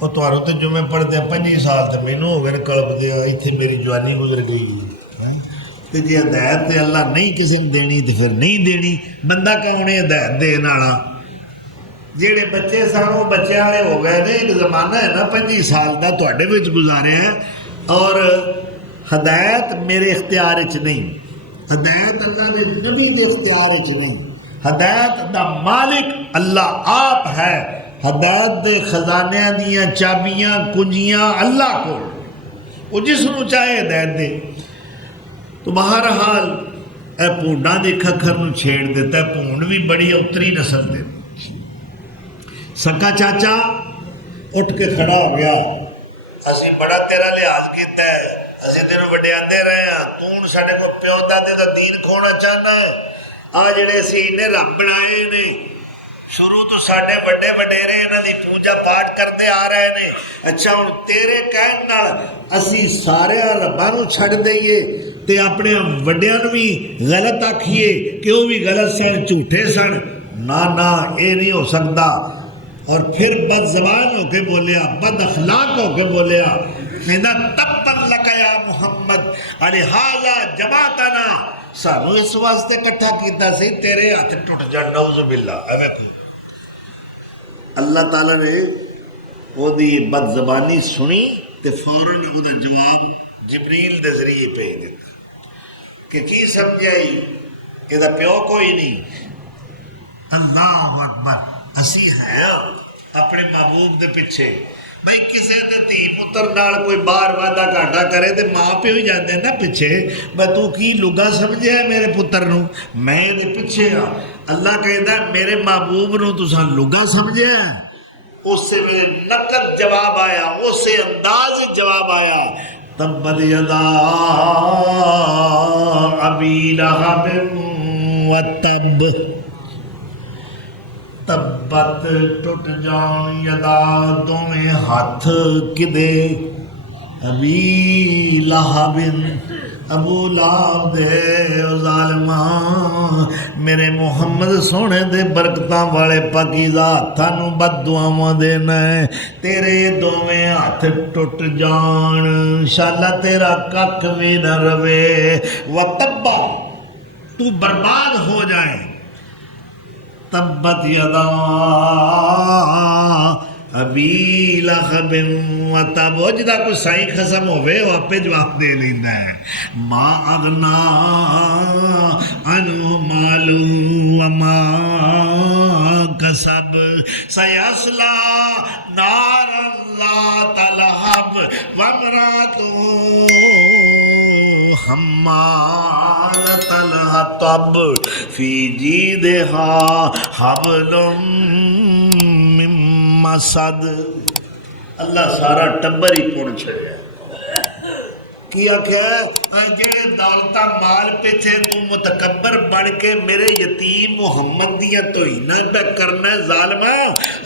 وہ تمہاروں تے جمعے پڑھتے ہیں 25 سال تے مینوں ہو گئے کلب دیا، ایتھے میری جوانی گزر گئی تے جی ہدایت تے اللہ نہیں کسی نے دینی تے پھر نہیں دینی، بندہ کون ہے ہدایت دین والا؟ جہے بچے سن وہ بچے والے ہو گئے نے، ایک زمانہ ہے نا 25 سال دا تواڈے وچ گزاریا ہے، اور ہدایت میرے اختیار وچ نہیں، ہدایت اللہ نے نبی دے اختیار وچ نہیں، ہدایت دا مالک اللہ آپ ہے، ہدایت دے خزانے دیاں چابیاں کنجیاں اللہ کو، وہ جس نو چاہے ہدایت دے۔ تو بہرحال اے پونڈاں دی کھکھر نو چھیڑ دیتا ہے، پونڈ بھی بڑی اتری نسل دے۔ سکا چاچا اٹھ کے کھڑا ہو گیا، اسی بڑا تیرا لحاظ کیتا ہے، اسی تینوں وڈیاندے رہے ہیں، تو ساڈے کو پیو دادے دا دین کھونا چاہنا ہے؟ آ جڑے اسی نے رب بنائے نے، شروع تو ساڈے وڈے وڈیرے انہاں دی پوجا پاٹ کرتے آ رہے نے، اچھا ہن تیرے کہن نال اسی سارے رباں نوں چھڈ دئیے تے اپنے وڈیاں نوں بھی غلط آکھیے کہ وہ بھی غلط سن، جھوٹے سن؟ نہ یہ نہیں ہو سکتا۔ اور پھر بد زبان ہو کے بولیا، بد اخلاق ہو کے بولیا، کہنا تبا لک یا محمد الہذا جماعتنا، سانو اس واسطے کٹھا کیتا سی تیرے ہاتھ ٹوٹ جان، نعوذ باللہ۔ اللہ تعالیٰ نے وہ دی بد زبانی سنی تے فوراً وہ جواب جبریل دے ذریعے بھیج دیتا کہ کی سمجھائی کہ دا پیو کوئی نہیں۔ اللہ اکبر، اسی ہے اپنے محبوب دے پیچھے، بھائی کسے دے تھی پتر نال کوئی بار وعدہ گھاٹا کرے تے ماں پیو ہی جاندے نا پیچھے، میں تو کی لگا سمجھے ہے میرے پتر نو، میں دے پیچھے ہاں۔ اللہ کہتا ہے میرے محبوب نو تساں لگا سمجھے ہے؟ اس سے نقد جواب آیا، اس سے انداز جواب آیا، تبت یدا ابی لہب وتب، تبت ٹوٹ جان یدا دویں ہاتھ کدے ابی لہب، ابو لہب دے ظالماں، میرے محمد سونے دے برکتاں والے پاکیزہ ہاتھاں نوں بد دعاواں دینا ہے، تیرے دوویں ہاتھ ٹوٹ جان، انشاءاللہ تیرا ککھ بھی نہ روے، وتبا تو برباد ہو جائے، تبت یدا ابی لہب وتب، جدا کوئی سائیں خسم ہوئے وہ آپ پہ جواب دے لینا ہے، ما اغنا عنہ مالو وما کسب سیصلی نارا ذات لہب وامرأتہ حمالۃ الحطب فی جیدہا حبل من ماسد اللہ سارا ٹبر ہی پڑ چھڑیا کی آخیا جڑے دولتا مال پیچھے تو متکبر بن کے میرے یتیم محمد دیاں توہیناں پہ کرنا ہے ظالما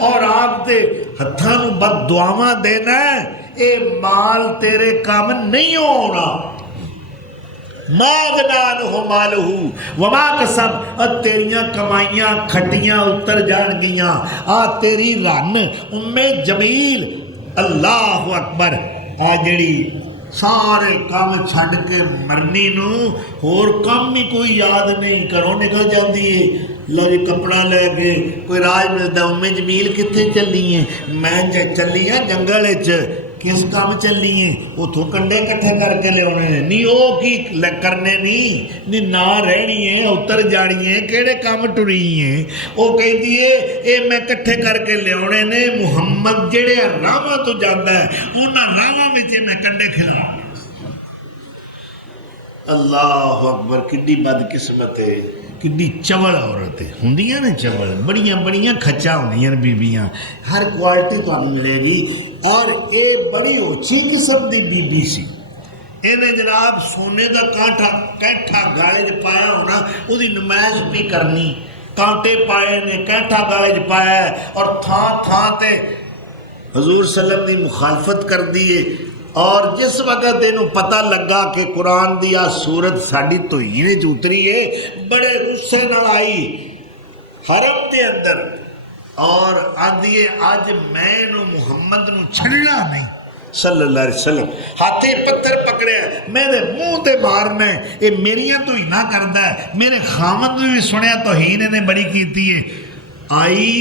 اور آپ دے ہتھاں نوں بد دعاواں دینا ہے اے مال تیرے کام نہیں ہونا ماغنانہ مالہ وما کسب تیریاں کمائیاں کھٹیاں اتر جان گیاں تیری رن جمیل اللہ اکبر جڑی سارے کام چھڈ کے مرنی نو اور کام ہی کوئی یاد نہیں کرو نکل جاندی ہے لو جی کپڑا لے کے کوئی راج ملتا جمیل کتنے چلی ہے میں چلی ہاں جنگل کس کام چلی ہیں اتوں کنڈے کٹھے کر کے لیا نہیں وہ کی کرنے نہیں نہ رہنی ہے اتر جانی ہے کہڑے کام ٹری ہیں وہ کہتی ہے اے میں کٹھے کر کے لیا نے محمد جہے راواں تو جانا ہے انہاں راواں میں میں کنڈے کھلا اللہ اکبر کڈی بد قسمت ہے کڈی چوڑ عورت ہے ہوندیاں نے چوڑ بڑیاں بڑیاں کھچا ہوندیاں نے بیبیاں ہر کوالٹی تمہیں ملے گی اور اے بڑی اچھی قسم دی بی بی سی انہیں جناب سونے دا کانٹا گالے چ پایا ہونا وہ نمائش بھی کرنی کانٹے پائے نے کینٹا گالے چ پایا ہے اور تھان تھان تے حضور صلی اللہ علیہ وسلم دی مخالفت کر دیے اور جس وقت انہوں پتہ لگا کہ قرآن دی آ سورت ساڑی توہین چ اتری ہے بڑے غصے نال آئی حرم دے اندر اور آدھیے آج میں محمد نو چھڑنا نہیں صلی اللہ علیہ وسلم ہاتھے پتھر پکڑے میرے منہ تے مارنا ہے یہ میریاں تو ہی نہ کردا ہے میرے خامد نے بھی سنیا توہین نے بڑی کیتی ہے آئی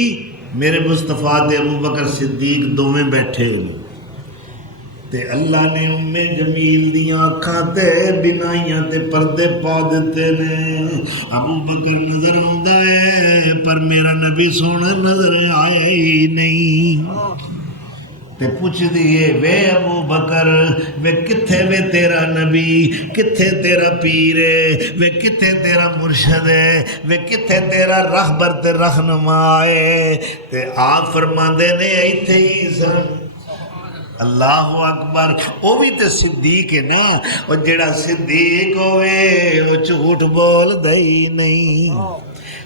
میرے مصطفیٰ تے ابو بکر صدیق دوویں بیٹھے تے اللہ نے جمیل دیاں آنکھاں تے بنائیاں تے پردے پا دیتے نے ابو بکر نظر آندا ہے پر میرا نبی سونا نظر آیا ہی نہیں تے پوچھ دیئے وے ابو بکر وے کتھے وے تیرا نبی کتھے تیرا پیر ہے وے کتھے تیرا مرشد ہے وے کتھے تیرا رہبر تے رہنما ہے تے آپ فرماندے نے ایتھے ہی سن اللہ اکبر وہ بھی تو صدیق ہے نا وہ جڑا صدیق ہوئے وہ جھوٹ بول دئی نہیں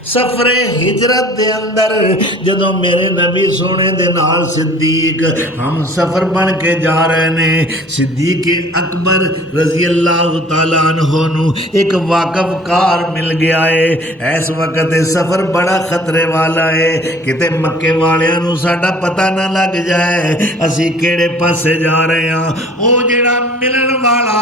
سفر ہجرت دے اندر جدوں میرے نبی سونے دے نال صدیق ہم سفر بن کے جا رہے نے صدیق اکبر رضی اللہ تعالیٰ عنہ نو ایک واقف کار مل گیا ہے اس وقت سفر بڑا خطرے والا ہے کتے مکے والیاں نو ساڈا پتہ نہ لگ جائے اسی کیڑے پاسے جا رہے ہیں او جڑا ملن والا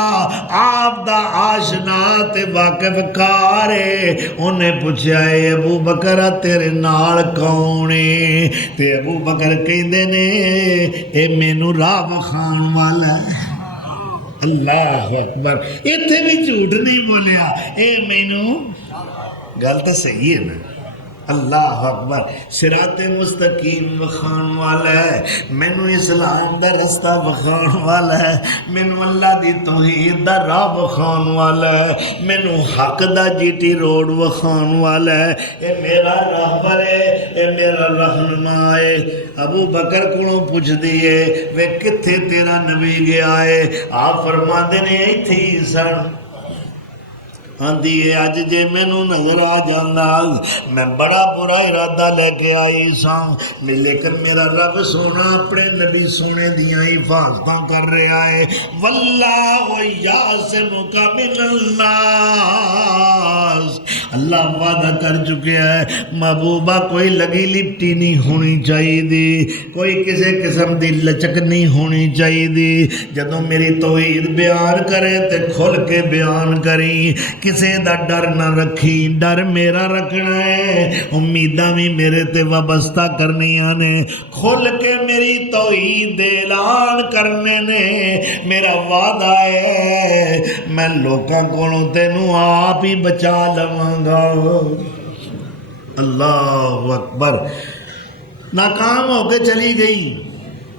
آپ دا آشنا تے واقف کار ہے انہیں پوچھا ہے ابو بکر تیرے نال کون ہے تے ابو بکر کہندے نے اے مینوں راہ وکھاون والا اللہ اکبر ایتھے بھی جھوٹ نہیں بولیا اے مینوں گل تو صحیح ہے نا اللہ اکبر صراط مستقیم وکھان والا ہے مینوں اسلام دا رستہ وکھان والا ہے مینوں اللہ دی توحید دا راہ وکھان والا ہے مینوں حق دا جی ٹی روڈ وکھان والا ہے اے میرا راہبر ہے اے میرا رہنما ہے ابو بکر کولوں پوچھ دیے وے کتھے تیرا نبی گیا ہے آپ فرماندے نے ایتھے ہی سن آندھی ہے اج جے مینوں نظر آ جانا میں بڑا برا ارادہ لے کے آئی ساں لیکن میرا رب سونا اپنے نبی سونے دیاں حفاظتاں کر رہا ہے واللہ یعصمک من الناس اللہ وعدہ کر چکے ہے محبوبہ کوئی لگی لپٹی نہیں ہونی چاہیے دی کوئی کسی قسم دی لچک نہیں ہونی چاہیے دی جدوں میری توحید بیان کرے تے کھل کے بیان کریں کسے دا ڈر نہ رکھی ڈر میرا رکھنا ہے امیداں بھی میرے تے وابستہ کرنیاں نے کھل کے میری توحید اعلان کرنے نے میرا وعدہ ہے میں لوکاں کولوں تینوں آپ ہی بچا لواں گا اللہ اکبر ناکام ہو کے چلی گئی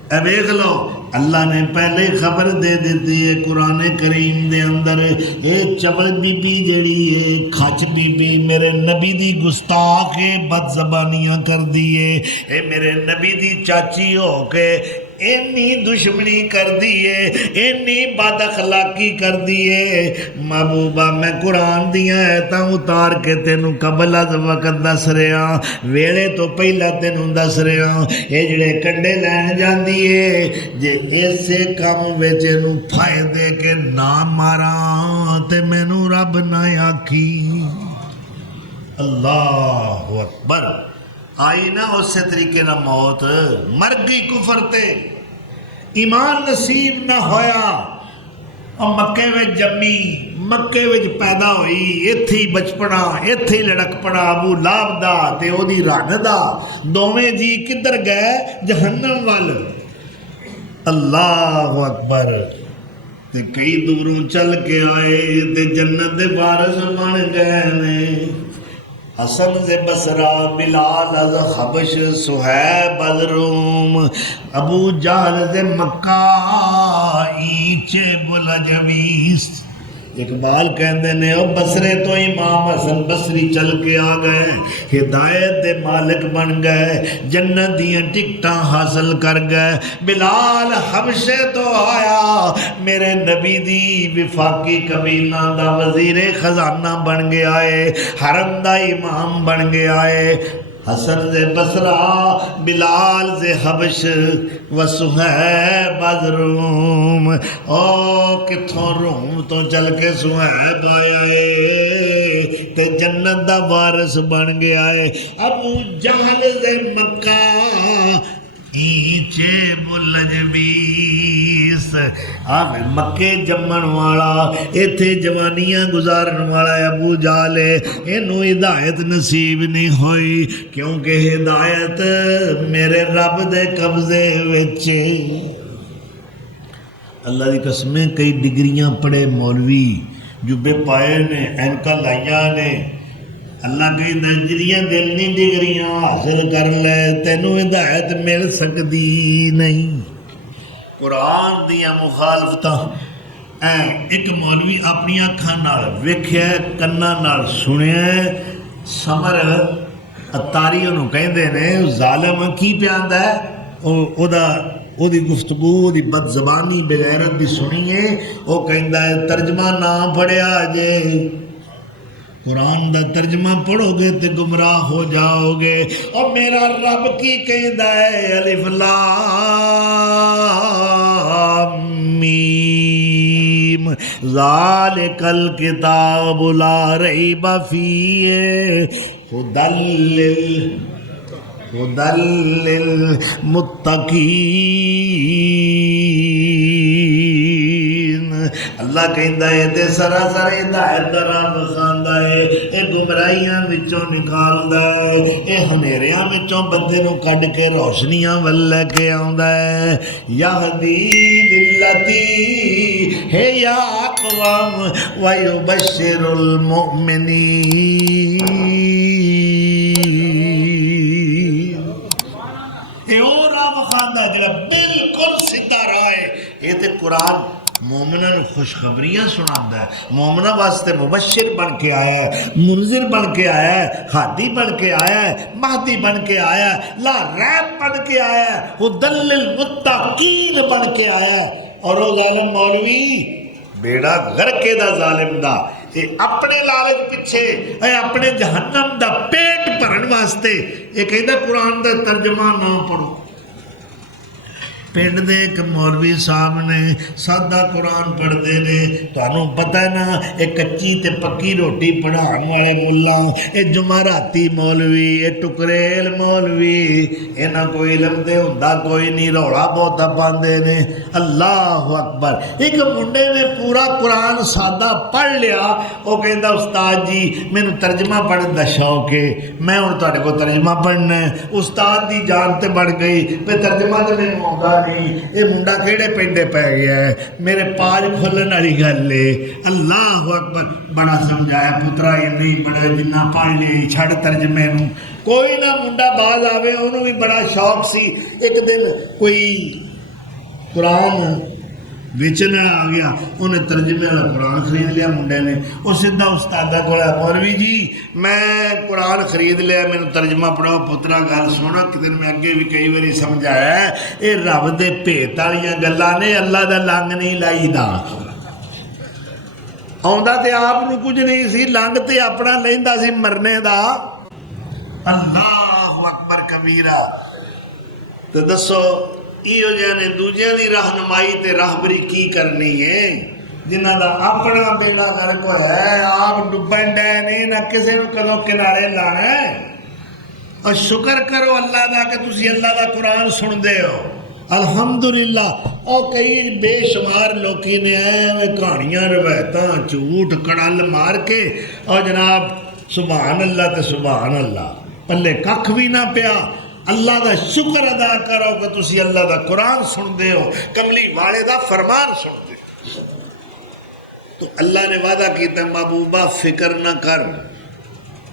اے دیکھ لو اللہ نے پہلے خبر دے دیتی ہے قرآن کریم دے اندر، اے چبل بی بی جڑی ہے کھچ بی بی میرے نبی دی گستاخ بد زبانیاں کر دیے، اے میرے نبی دی چاچی ہو کے اینی دشمنی کر دیے، اینی بد اخلاقی کر دیے۔ محبوبہ میں قرآن دیاں ایتاں اتار کے تینوں قبل از وقت دس رہا، ویلے تو پہلا تینوں دس رہا، اے جڑے کنڈے لین جاندی ہے جے ایسے کام وچ اینوں فائدے کے نہ ماراں تے مینوں رب نہ آکھی۔ اللہ اکبر۔ آئی نہ اسی طریقے نہ موت، مر گئی کفر تے، ایمان نصیب نہ ہویا، اور مکے وچ جمی، مکے وچ پیدا ہوئی، ایتھے ہی بچپنا، ایتھے ہی لڑک پڑا ابو لہب دا تے او دی رن دا، دوویں جی کدھر گئے؟ جہنم وال۔ اللہ اکبر۔ تے کئی دوروں چل کے آئے تے جنت دے وارث بن گئے نے، حسن سے بصرہ، بلال از حبش، صہیب از روم، ابو جہل سے مکہ، ایچے بلجویس۔ اقبال کہندے نے او بصرے تو امام حسن بصری چل کے آ گئے، ہدایت دے مالک بن گئے، جنت دیاں ٹکٹاں حاصل کر گئے۔ بلال حبشے تو آیا، میرے نبی دی وفاقی کابینہ دا وزیر خزانہ بن گیا ہے، حرم دا امام بن گیا ہے۔ حسن سے بصرہ، بلال سے حبش، و صہیب از روم۔ او کتھوں روم تو چل کے صہیب آیا ہے تے جنت دا وارث بن گیا ہے۔ ابو جہل سے مکہ، ایچے بلجویس، مکے جمن والا، ایتھے جوانیاں گزارن والا ابو جہل ہے، اینوں ہدایت نصیب نہیں ہوئی، کیونکہ ہدایت میرے رب دے قبضے وچ۔ اللہ دی قسمیں کئی ڈگریاں پڑھے مولوی، جبے پائے نے، اینکا لائیاں نے، اللہ کہی جڑیاں دل نہیں ڈگریاں حاصل کر لے تینوں ہدایت مل سکتی نہیں۔ قرآن دیاں مخالفتاں ایک مولوی اپنی اکھاں نال ویکھیا، کناں نال سنیا، سمر اتاری انہوں کہندے نے، ظالم کی پیاندا ہے، او دی گفتگو، او دی بد زبانی بغیرت دی سنیے، او کہندا ہے ترجمہ نہ پڑھیا جے، قرآن دا ترجمہ پڑھو گے تے گمراہ ہو جاؤ گے۔ اور میرا رب کی کہندا ہے الف لام میم ذالک الکتاب لا ریب فیہ ہدی للمتقین۔ اللہ کہندا ہے تے سراسر ہدایت دا راہ بخاندا ہے، اے گمراہیاں وچوں نکالدا ہے، اے ہنیریاں وچوں بندے نوں کڈ کے روشنیاں ول لے کے آوندا ہے۔ یہدی للتی ہے یا اقوام ویبشر المؤمنین۔ اے او راہ بخاندا ہے جڑا بالکل سیدھا راہ ہے۔ یہ تے قرآن مومنہ خوشخبریاں سناتا ہے، مومنہ واسطے مبشر بن کے آیا ہے، منذر بن کے آیا ہے، ہادی بن کے آیا ہے، مہدی بن کے آیا ہے، لا ریب بن کے آیا ہے، ہدی للمتقین بن کے آیا ہے۔ اور وہ ظالم مولوی بیڑا غرقے دا ظالم دا، اے اپنے لالچ پیچھے، اے اپنے جہنم دا پیٹ بھرن واسطے یہ کہندا قرآن دا ترجمہ نہ پڑھو۔ پنڈ دے ایک مولوی صاحب نے سادہ قرآن پڑھتے نے، تانوں پتہ ہے نا، ایک کچی تے پکی روٹی پڑھان والے ملا، اے جمعراتی مولوی، اے ٹکریل مولوی، اینا کوئی علم دے ہوندا کوئی نہیں، روڑا بہتا پاندے نے۔ اللہ اکبر۔ ایک منڈے نے پورا قرآن سادہ پڑھ لیا، وہ کہندا استاد جی مینوں ترجمہ پڑھن دا شوق ہے، میں ہن تہاڈے کول ترجمہ پڑھنا ہے۔ استاد دی جان تے بڑھ گئی، پہ ترجمہ تے مینوں آوندا نہیں، یہ منڈا کیڑے پنڈے پہ گیا ہے، میرے پاج کھولن والی گل ہے۔ اللہ اکبر۔ بڑا سمجھایا پترا یہ نہیں بڑے جنہ پڑھ لے چھڑ ترجمے نوں، کوئی نہ منڈا باز آوے، انہوں بھی بڑا شوق سی۔ ایک دن کوئی قرآن بیچنے والا آ گیا، انہیں ترجمے والا قرآن خرید لیا منڈے نے، وہ سیدھا استادہ کو مولوی جی میں قرآن خرید لیا، میرے ترجمہ پڑھاؤ پترا گل سونا، کتنے میں اگے بھی کئی باری سمجھایا ہے یہ رب دے بھیت والیاں گلاں نے، اللہ دا لنگ نہیں لائی دا، آوندا تے آپ نو کچھ نہیں سی، لنگ تے اپنا لیندا سی مرنے دا۔ اللہ اکبر کبیرہ۔ تو دسو ایو جہاں نے دوجیاں دی رہنمائی تے راہبری کی کرنی ہے، جنہ دا اپنا بیڑا غرق ہے، آپ ڈبن ڈے نہیں نہ کسی نو کدوں کنارے لانا ہے۔ اور شکر کرو اللہ دا کہ تسی اللہ دا قرآن سن دے ہو، الحمدللہ۔ اور کئی بے شمار لوکی نے ایویں کہانیاں روایتاں جھوٹ کڑل مار کے اور جناب سبحان اللہ تے سبحان اللہ، پلے ککھ بھی نہ پیا۔ اللہ دا شکر ادا کرو کہ تسی اللہ دا قرآن سن دے ہو، کملی والے دا فرمان سن دے ہو۔ تو اللہ نے وعدہ کیتا محبوبہ فکر نہ کر،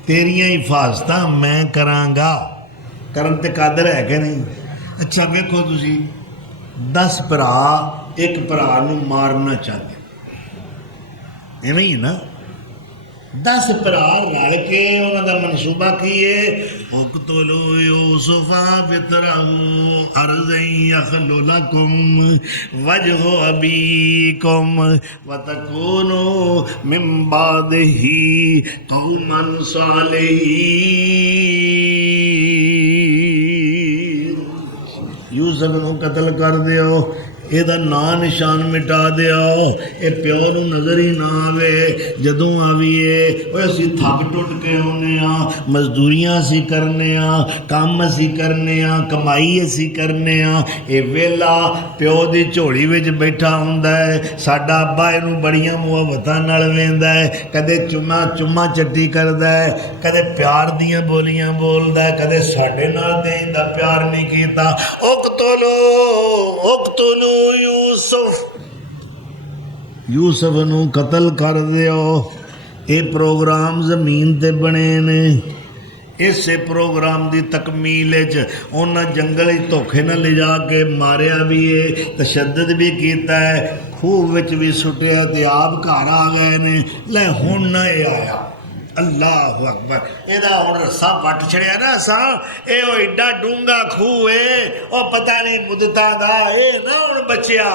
تیریاں حفاظتاں میں کراں گا، کرن تے قادر ہے کہ نہیں۔ اچھا ویکھو تسی 10 بھرا ایک بھرا نو مارنا چاہتے، ایویں ہی نا، 10 بھرا رل کے انہوں دا منصوبہ کیے، اقتلوا یوسف بطرہو ارضی یخل لکم وجہ ابیکم وتکونوا من بعدہ قوما صالحین۔ یوسف نو قتل کر دیو، یہ نام نشان مٹا دیا، یہ پیو نو نظر ہی نہ آوے، جدوں آویے وہ اسی تھک ٹوٹ کے ہونے ہاں، مزدوریاں اسی کرنے ہاں، کام اسی کرنے ہاں، کمائی اسی کرنے ہاں، یہ ویلا پیو دی جھوڑی وچ بیٹھا ہوندا ہے، ساڈا ابا اینوں بڑیاں محبتاں نال ویندا ہے، کدے چما چٹی کردا ہے، کدے پیار دیاں بولیاں بولدا ہے، کدے ساڈے نال تے ایندا پیار نہیں کیتا۔ اقتلوا یوسف نو قتل کر دیو۔ اے پروگرام زمین تے بنے نے، اسے پروگرام دی تکمیل انہاں جنگل دھوکھے نہ لے جا کے ماریا بھی ہے، تشدد بھی کیتا ہے، خوہ وچ بھی سٹیا تے آپ گھر آ گئے نے، لے ہن نہ اے آیا۔ اللہ اکبر، یہ ہوں رسا وٹ چھڑیا نا سا، یہ ایڈا ڈونگا خوہ ہے، وہ پتہ نہیں مدتا دا، یہ نہ ہوں بچیا۔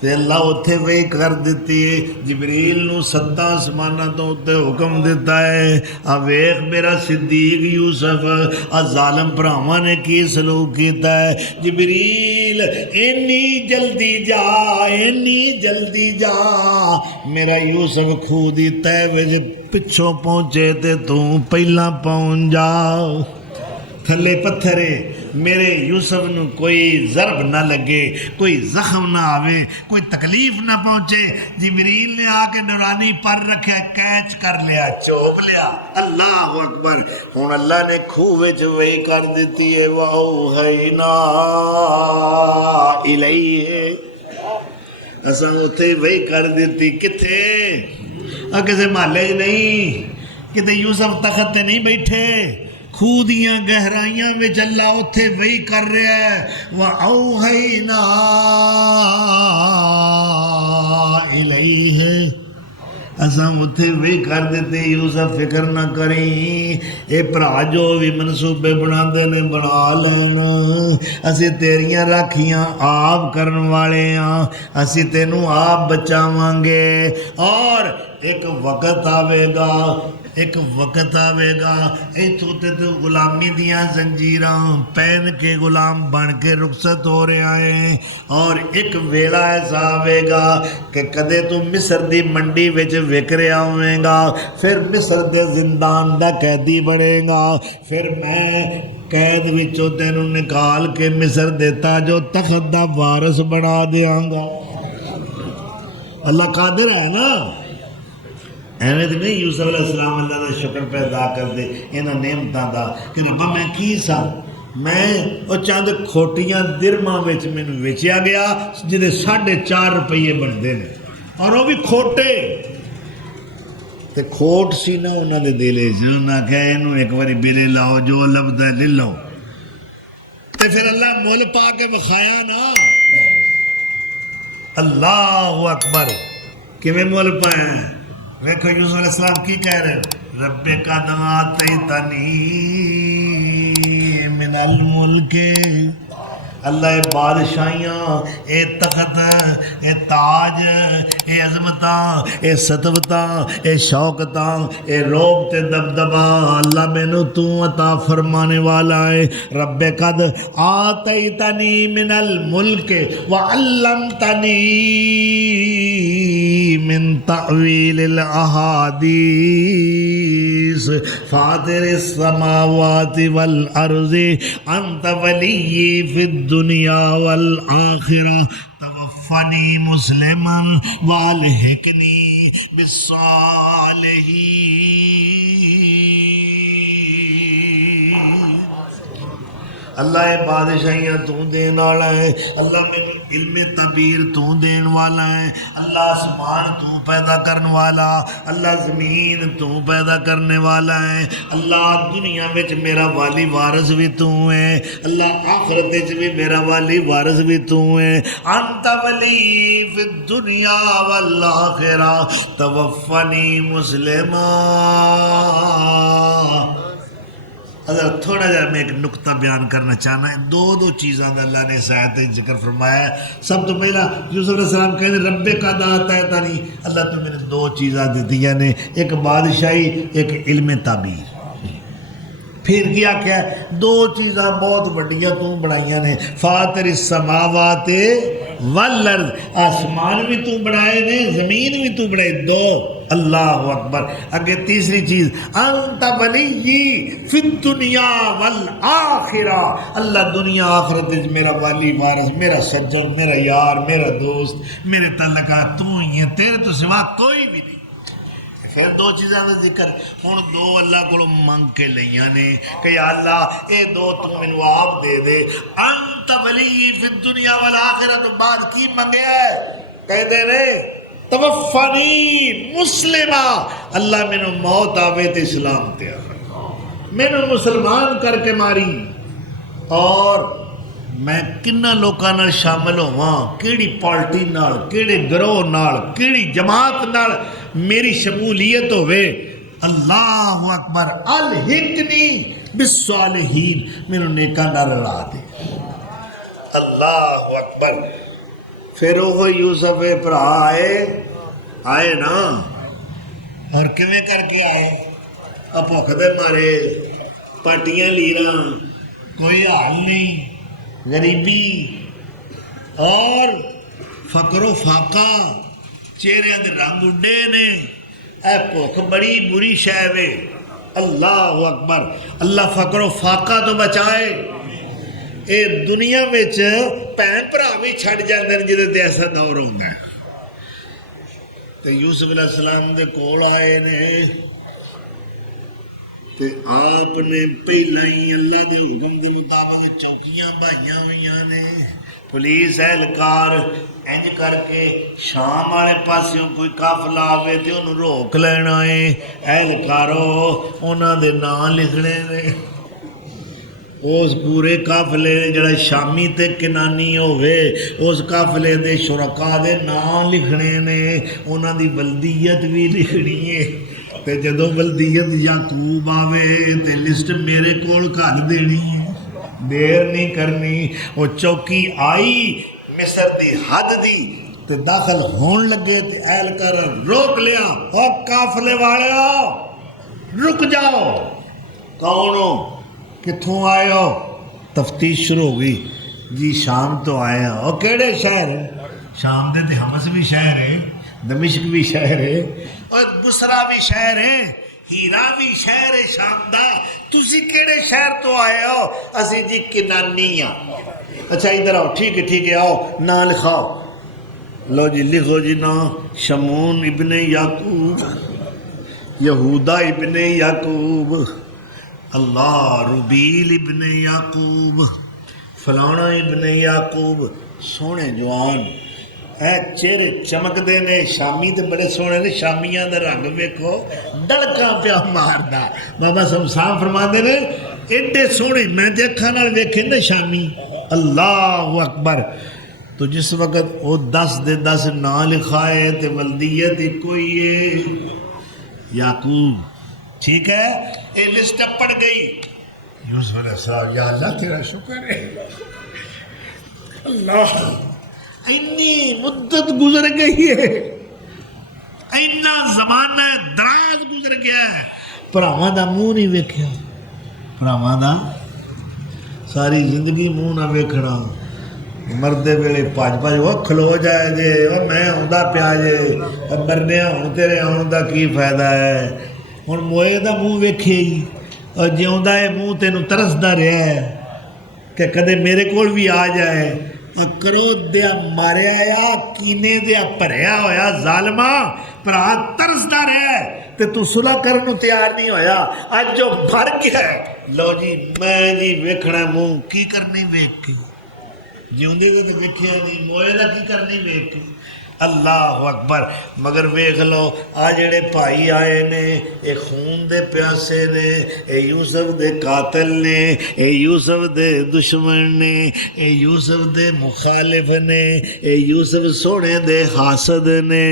تے اللہ اتھے وہی کر دیتی ہے، جبریل نو 7 آسماناں تو اتنے حکم دیتا ہے، آ ویخ میرا صدیق یوسف آ ظالم بھراواں نے کی سلوک کیتا ہے، جبریل اینی جلدی جا میرا یوسف خوہ دی تہ وچ پچھوں پہنچے تے تو پہلا پہنچ جا، تھلے پتھرے میرے یوسف نو کوئی ضرب نہ لگے، کوئی زخم نہ آوے، کوئی تکلیف نہ پہنچے۔ جبریل نے آ کے نورانی پر رکھا، کیچ کر لیا، چوب لیا۔ اللہ اکبر۔ ہوں اللہ نے خوہ وچ وہی کر دیتی ہے، وَأَوْحَيْنَا إِلَيْهِ، اساں اتھے وہی کر دیتی، کتھے؟ کسے محلے نہیں، کتے یوسف تخت تے نہیں بیٹھے، خوہ دیاں گہرائیاں وچ اللہ اتھے وہی کر رہا ہے، وَأَوْحَيْنَا إِلَيْهِ، اساں اتھے وہی کر دیتے، یوسف فکر نہ کریں، اے بھرا جو بھی منصوبے بنا دے نے بنا لینا، اسی تیریاں راکھیاں آپ کرن والے ہاں، اسی تینوں آپ بچاواں گے، اور ایک وقت آوے گا ایتھوں تے تو غلامی دیاں زنجیراں پہن کے غلام بن کے رخصت ہو رہا ہے، اور ایک ویلا ایسا آوے گا کہ کدے تو مصر دی منڈی وچ وک رہا ہوئے گا، پھر مصر دے زندان دا قیدی بنے گا، پھر میں قید وچوں تینوں نکال کے مصر دیتا جو تخت دا وارث بنا دیاں گا۔ اللہ قادر ہے نا، ایویں تو نہیں یوسف علیہ السلام اللہ کا شکر پہ ادا کر دے انہاں نعمتاں دا کہ ربا میں کی سا، میں وہ چند کھوٹیاں درماں وچ مینوں ویچیا گیا جہدے 4.5 روپیے بنتے ہیں، اور وہ بھی کھوٹے، تے کھوٹ سی نا انہوں نے دلے انہاں کہ اینوں ایک باری بلے لاؤ، جو لبدا لے لو، تے پھر اللہ مول پا کے بخایا نا، اللہ اکبر کیویں مول پائے ہیں ویکھو یوسف علیہ السلام کی کہہ رہے ہیں رب قد آتیتنی من الملک اللہ اے بادشاہیاں اے تخت اے تاج اے عظمتاں اے سطوتاں اے شوکتاں اے روب تے دبدبا اللہ مینوں تو عطا فرمانے والا ہے رب قد آتیتنی من الملک وعلمتنی من تعویل الاحادیث فاطر السماوات والارض انت ولی فی الدنیا والآخرہ توفنی مسلما والحقنی بالصالحین اللہ اے بادشاہیاں تو دین والا ہے اللہ میں علم تعبیر تو دین والا ہے اللہ آسمان تو پیدا کرنے والا اللہ زمین تو پیدا کرنے والا ہے اللہ دنیا میں میرا والی وارث بھی تو ہے اللہ آخرت میں میرا والی وارث بھی تو ہے انت ولی فی الدنیا والآخرہ توفنی مسلما حضرت تھوڑا جا میں ایک نقطہ بیان کرنا چاہنا ہے دو چیزاں دا اللہ نے اس آیت میں ذکر فرمایا ہے سب تو پہلا یوسف علیہ السلام کہتے رب قد آتیتنی اللہ تو میں نے دو چیزاں دیتی یعنی ایک بادشاہی ایک علم تعبیر پھر کیا کیا دو چیزاں بہت بڑیاں تو بڑھائیاں نے فاطر السماوات والارض آسمان بھی تو بڑھائے نے زمین بھی تو بڑھائے دو اللہ اکبر اگے تیسری چیز انت ولی فی الدنیا والآخرہ اللہ دنیا آخرت میرا والی وارث میرا سجن میرا یار میرا دوست میرے تعلقات تو ہی ہیں تیرے تو سوا کوئی بھی نہیں پھر دو چیزاں کا ذکر ہوں دو اللہ کو منگ کے لئیاں نے کہ یا اللہ اے دو تم منو آپ دے دے انت ولی فی الدنیا والآخرہ تو بعد کی منگے ہے کہہ دے رہے توفنی مسلمہ اللہ منو موت آوے تے اسلام تے منو مسلمان کر کے ماری اور میں کنہ لوکاں نال شامل ہواں کیڑی پارٹی نال کیڑے گروہ نال کیڑی جماعت نال میری شمولیت ہوئے اللہ اکبر الحقنی بالصالحین میرے نیکاں نال رلا دے اللہ اکبر پھر وہ یوسف بھرا آئے نا اور کیویں کر کے آئے بھوک دے مارے پٹیاں لیراں کوئی حال نہیں غریبی اور فقر و فاقہ چہرے دے رنگ اڈے نے اے بھوک بڑی بری شے وے اللہ اکبر اللہ فقر و فاقہ تو بچائے اے دنیا میں بھن بھرا بھی چھڑ جاندے نے جدے تے ایسا دور ہوندا ہے تے یوسف علیہ السلام دے کول آئے نے تے آپ نے پہلا ہی اللہ دے حکم دے مطابق چوکیاں بھائیاں ہوئیاں نے پولیس اہلکار انج کر کے شام والے پاسوں کوئی قافلہ آوے تے انہوں روک لینا ہے اہلکارو انہاں دے نام لکھنے نے اس پورے قافلے جڑا شامی تے کنانی ہوئے اس قافلے دے شرکا دے نام لکھنے نے انہاں دی بلدیت بھی لکھنی ہے تے جدو بلدیت یعقوب آوے تے لسٹ میرے کول گھل دینی ہے دیر نہیں کرنی وہ چوکی آئی مصر دی حد دی تے داخل ہون لگے تے اہلکار روک لیا او قافلے والے رک جاؤ کون ہو کتھوں آئے ہو تفتیش شروع ہو گئی جی شام تو آئے ہیں اور کیڑے شہر ہیں شام دے تے حمص بھی شہر ہے دمشق بھی شہر ہے اور بصرہ بھی شہر ہے ہیرا بھی شہر ہے شام دا تسی کیڑے شہر تو آئے ہو اسی جی کنانی ہاں اچھا ادھر آؤ ٹھیک ہے آؤ نا لکھاؤ لو جی لکھو جی نا شمون ابن یعقوب یہودا ابن یعقوب اللہ ربیل ابن یعقوب فلانا ابن یعقوب سونے جوان اے چہرے چمک دے نے شامی تے بڑے سونے نے شامیاں دا رنگ ویکھو ڈڑکا پیا ماردا بابا شمسان فرما دے نے ایڈے سونے میں دیکھا نال ویکھے نا شامی اللہ اکبر تو جس وقت وہ 10 دے 10 نا لکھائے تو ولدیت ایک کوئی ہے یعقوب، ٹھیک ہے، یہ لسٹ پڑ گئی۔ یوسف علیہ السلام، یا اللہ تیرا شکر ہے، اللہ اتنی مدت گزر گئی ہے، اتنا زمانہ دراز گزر گیا ہے، بھراواں دا منہ نہیں ویکھیا، بھراواں دا ساری زندگی منہ نہ ویکھنا، مردے ویلے پاج وہ کھلو جائے جے، وہ میں آਉਂدا پیا جے، مرنے ہوں تیرے آن دا کی فائدہ ہے، ہن موئے دا منہ ویکھے ہی، اور جیوندا ہے منہ تینوں ترسدا رہیا ہے کہ کدے میرے کول بھی آ جائے، اور کرود دیا ماریا یا کینے دیا بھریا ہویا ظالما بھرا ترسدا رہیا ہے تے تو صلح کرن نوں تیار نہیں ہویا، اج جو بھر گیا ہے لو جی میں جی ویکھنا منہ کی کرنی ویکھ کے، جیوندے دے تے ویکھیا نہیں، موئے دا کی کرنی ویکھ کے، اللہ اکبر۔ مگر ویکھ لو آ جڑے بھائی آئے نے اے خون دے پیاسے نے، اے یوسف دے قاتل نے، اے یوسف دے دشمن نے، اے یوسف دے مخالف نے، اے یوسف سونے دے حاسد نے،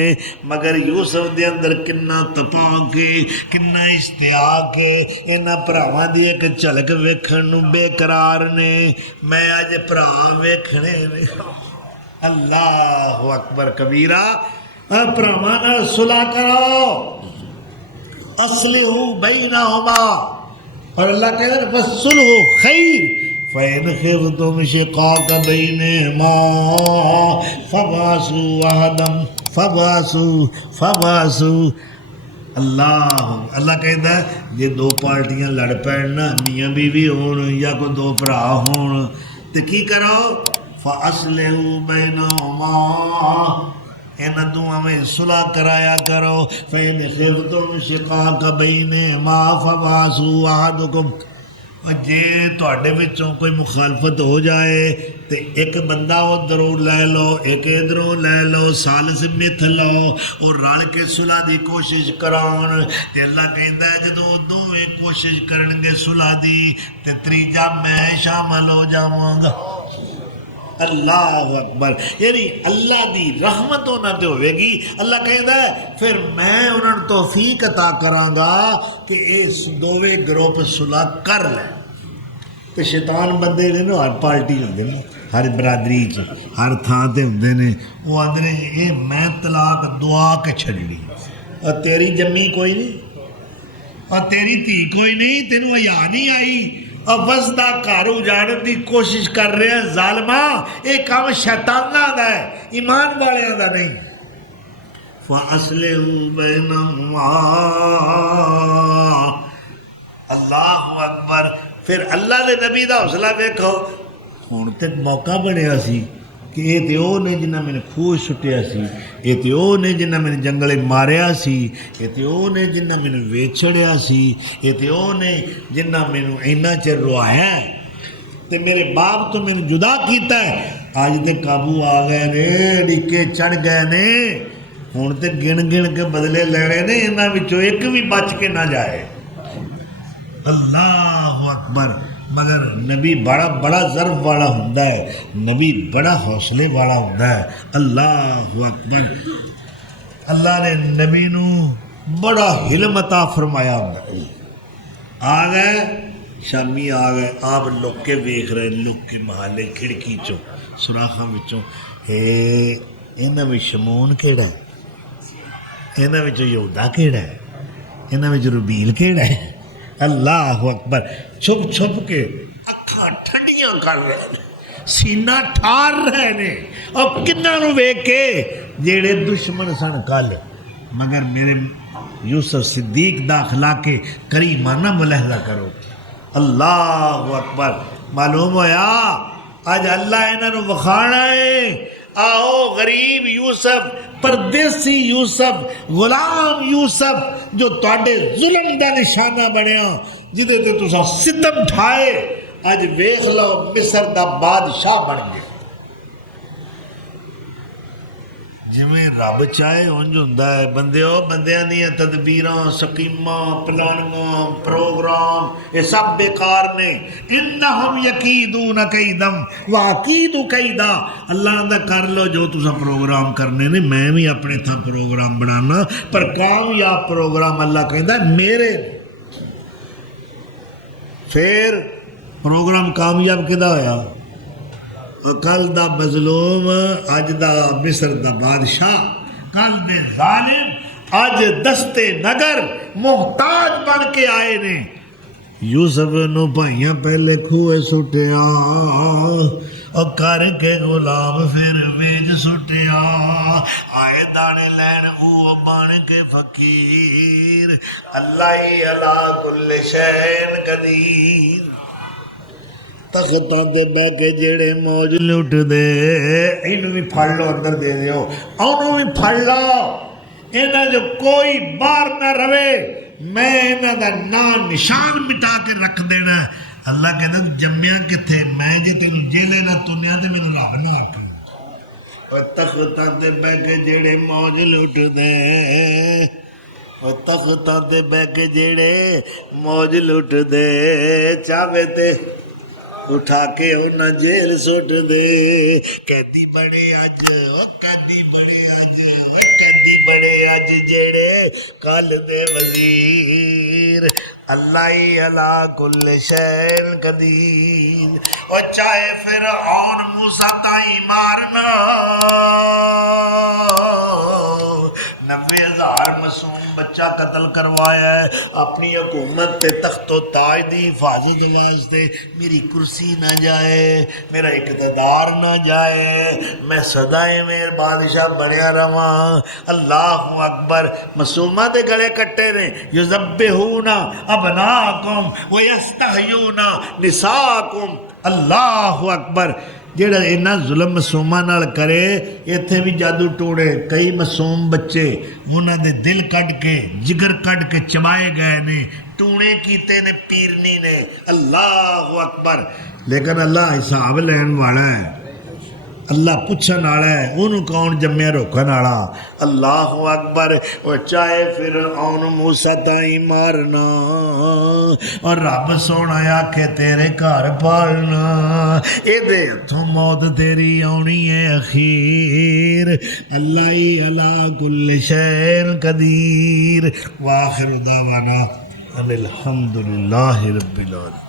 مگر یوسف دے اندر کنا تپاک کنا اشتیاق انہاں بھراواں دی ایک جھلک ویکھن نوں بے قرار نے، میں اج بھرا ویکھنے نے، اللہ اکبر کبیرہ، بھراواں نال صلح کرو، اصلحوا بینہما، اور اللہ کہہ رہا ہے فالصلح خیر فإن خفتم شقاق بینہما فبعثوا اللہ کہتا ہے جے دو پارٹیاں لڑ پین نا، میاں بیوی ہون یا کوئی دو بھرا ہون، تو کی کرو فَأَصْلِحُوا بَيْنَهُمَا، ان دونوں میں صلح کرایا کرو، فَإِنْ خِفْتُمْ شِقَاقَ بَيْنِهِمَا فَبَعَثُوا أَحَدَكُمْ، اور جے تواڈے وچوں کوئی مخالفت ہو جائے تو ایک بندہ ادھروں لے لو ایک ادھروں لے لو، ثالث متھ لو اور رل کے صلح دی کوشش کران، تے اللہ کہندا ہے جدوں دوویں کوشش کرن گے صلح دی تے تریجا میں شامل ہو جاواں گا، اللہ اکبر، یعنی اللہ دی رحمت ہونا تے ہوئے گی، اللہ کہندا ہے پھر میں انہاں نوں توفیق عطا کراں گا کہ اس دوویں گروہ پہ صلح کر لیں۔ تو شیطان بندے نے نا ہر پارٹی ہوندے نے، ہر برادری چ ہر تھان تے ہوندے نے، وہ آندے نے اے میں طلاق دعا کے چھڈنی، اور تیری جمی کوئی نہیں، اور تیری دھی کوئی نہیں، تینوں حیا نہیں آئی، اور وسدا گھر اجاڑن دی کوشش کر رہے ہیں ظالما، یہ کام شیطاناں دا ہے، ایمان والیاں دا نہیں۔ فَأَصْلِحُوا بَيْنَهُمَا، اللہ اکبر۔ پھر اللہ دے نبی دا حوصلہ دیکھو، ہن تک موقع بنیا سی کہ یہ تے او نے جنہاں میں نے خوہ سٹیا سی، یہ تے او نے جنہاں میں نے جنگلے ماریا سی، یہ تے او نے جنہاں میں نے ویچڑیا سی، یہ تے او نے جنہاں میں نے اینا چر روایا ہے، تے میرے باپ تو میں نے جدا کیتا ہے، آج تے قابو آ گئے نے، ڈکے چڑھ گئے نے، ہن تے گن گن کے بدلے لے رہے نے، انہاں وچوں ایک بھی بچ کے نہ جائے، اللہ اکبر۔ مگر نبی بڑا ضرف والا ہوتا ہے، نبی بڑا حوصلے والا ہوتا ہے، اللہ اکبر۔ اللہ نے نبی نو بڑا حلم عطا فرمایا ہوتا ہے، آ گئے شامی آ گئے، آپ لوگ کے ویکھ رہے، لوگ کے محلے کھڑکی چوں سوراخاں وچوں، انہاں وچ شمون کیڑا ہے، انہاں وچ یہودا کیڑا ہے، انہاں وچ ربیل کیڑا ہے، اللہ اکبر۔ چھپ چھپ کے اکھاں ٹھنڈیاں کر رہے ہیں، سینہ ٹھار رہے ہیں، اور کنہاں نوں ویکھ کے جیڑے دشمن سن کل، مگر میرے یوسف صدیق دا اخلاق کریمانہ ملاحظہ کرو، اللہ اکبر۔ معلوم ہویا آج اللہ انہاں نوں وکھانا ہے، آؤ غریب یوسف، پردیسی یوسف، غلام یوسف جو تواڈے ظلم دا نشانہ بنیا، جدے تے تساں ستم ٹھائے، اج ویکھ لو مصر دا بادشاہ بن گیا، جویں رب چاہے انج ہوندا ہے بندیو بندیاں دیاں تدبیراں سکیماں پلاننگاں پروگرام یہ سب بیکار نے انہم یکیدون کیدم واکید کیدا اللہ دا کر لو جو تساں پروگرام کرنے نے میں بھی اپنے تھا پروگرام بنانا پر کامیاب پروگرام اللہ کہندا ہے میرے پھر پروگرام کامیاب کدا ہویا کل دا مظلوم اج دا مصر دا بادشاہ کل دے ظالم اج دستے نگر محتاج بن کے آئے نے یوسف نو بھائیاں پہلے کھوئے سٹیا اور کر کے غلام پھر ویج سٹیا آئے دانے لین او بن کے فقیر اللہ علا کل شین قدیر تختاں تے بہ کے جڑے موج لٹ دے اینوں بھی پھڑ لو اندر دے دیو اونوں بھی پھڑ لو انہاں جو کوئی باہر نہ رہے میں انہاں دا نام نشان مٹا کے رکھ دینا اللہ کہندا جمیا کتھے میں جے تینوں جیلے نہ تنیا تے مینوں رب نہ آکھے او تختاں تے بہ کے جڑے موج لٹ دے او تختاں تے بہ کے جڑے موج لٹ دے چاہے تے اٹھا کے انہاں جیل سٹ دے قیدی بڑے اج قیدی بڑے اج قیدی بڑے اج جڑے کل دے وزیر اللہ علا کل شین قدیر او چاہے فرعون موسیٰ تائیں مارنا 90,000 معصوم بچہ قتل کروایا ہے اپنی حکومت تے تخت و تاج دی حفاظت واسطے میری کرسی نہ جائے میرا اقتدار نہ جائے میں سدائیں میرے بادشاہ بنیا رواں اللہ اکبر معصومہ دے گلے کٹے نے یذبحون ابناکم ویستحیون نساکم اللہ اکبر جڑا اینا ظلم معصوماں نال کرے ایتھے بھی جادو ٹوڑے کئی معصوم بچے انہاں دے دل کڈ کے جگر کڈ کے چبائے گئے نے ٹونے کیتے نے پیرنی نے اللہ اکبر لیکن اللہ حساب لین والا ہے اللہ پوچھن والا ہے انہوں کون جمیا روکن والا اللہ اکبر اور چاہے فرعون موسیٰ تائیں مارنا اور رب سونا آکھے تیرے گھر پالنا اے دے ہتھوں موت تیری آنی ہے اخیر اللہ علا کل شین قدیر وآخر دعوانا الحمدللہ رب العالمین.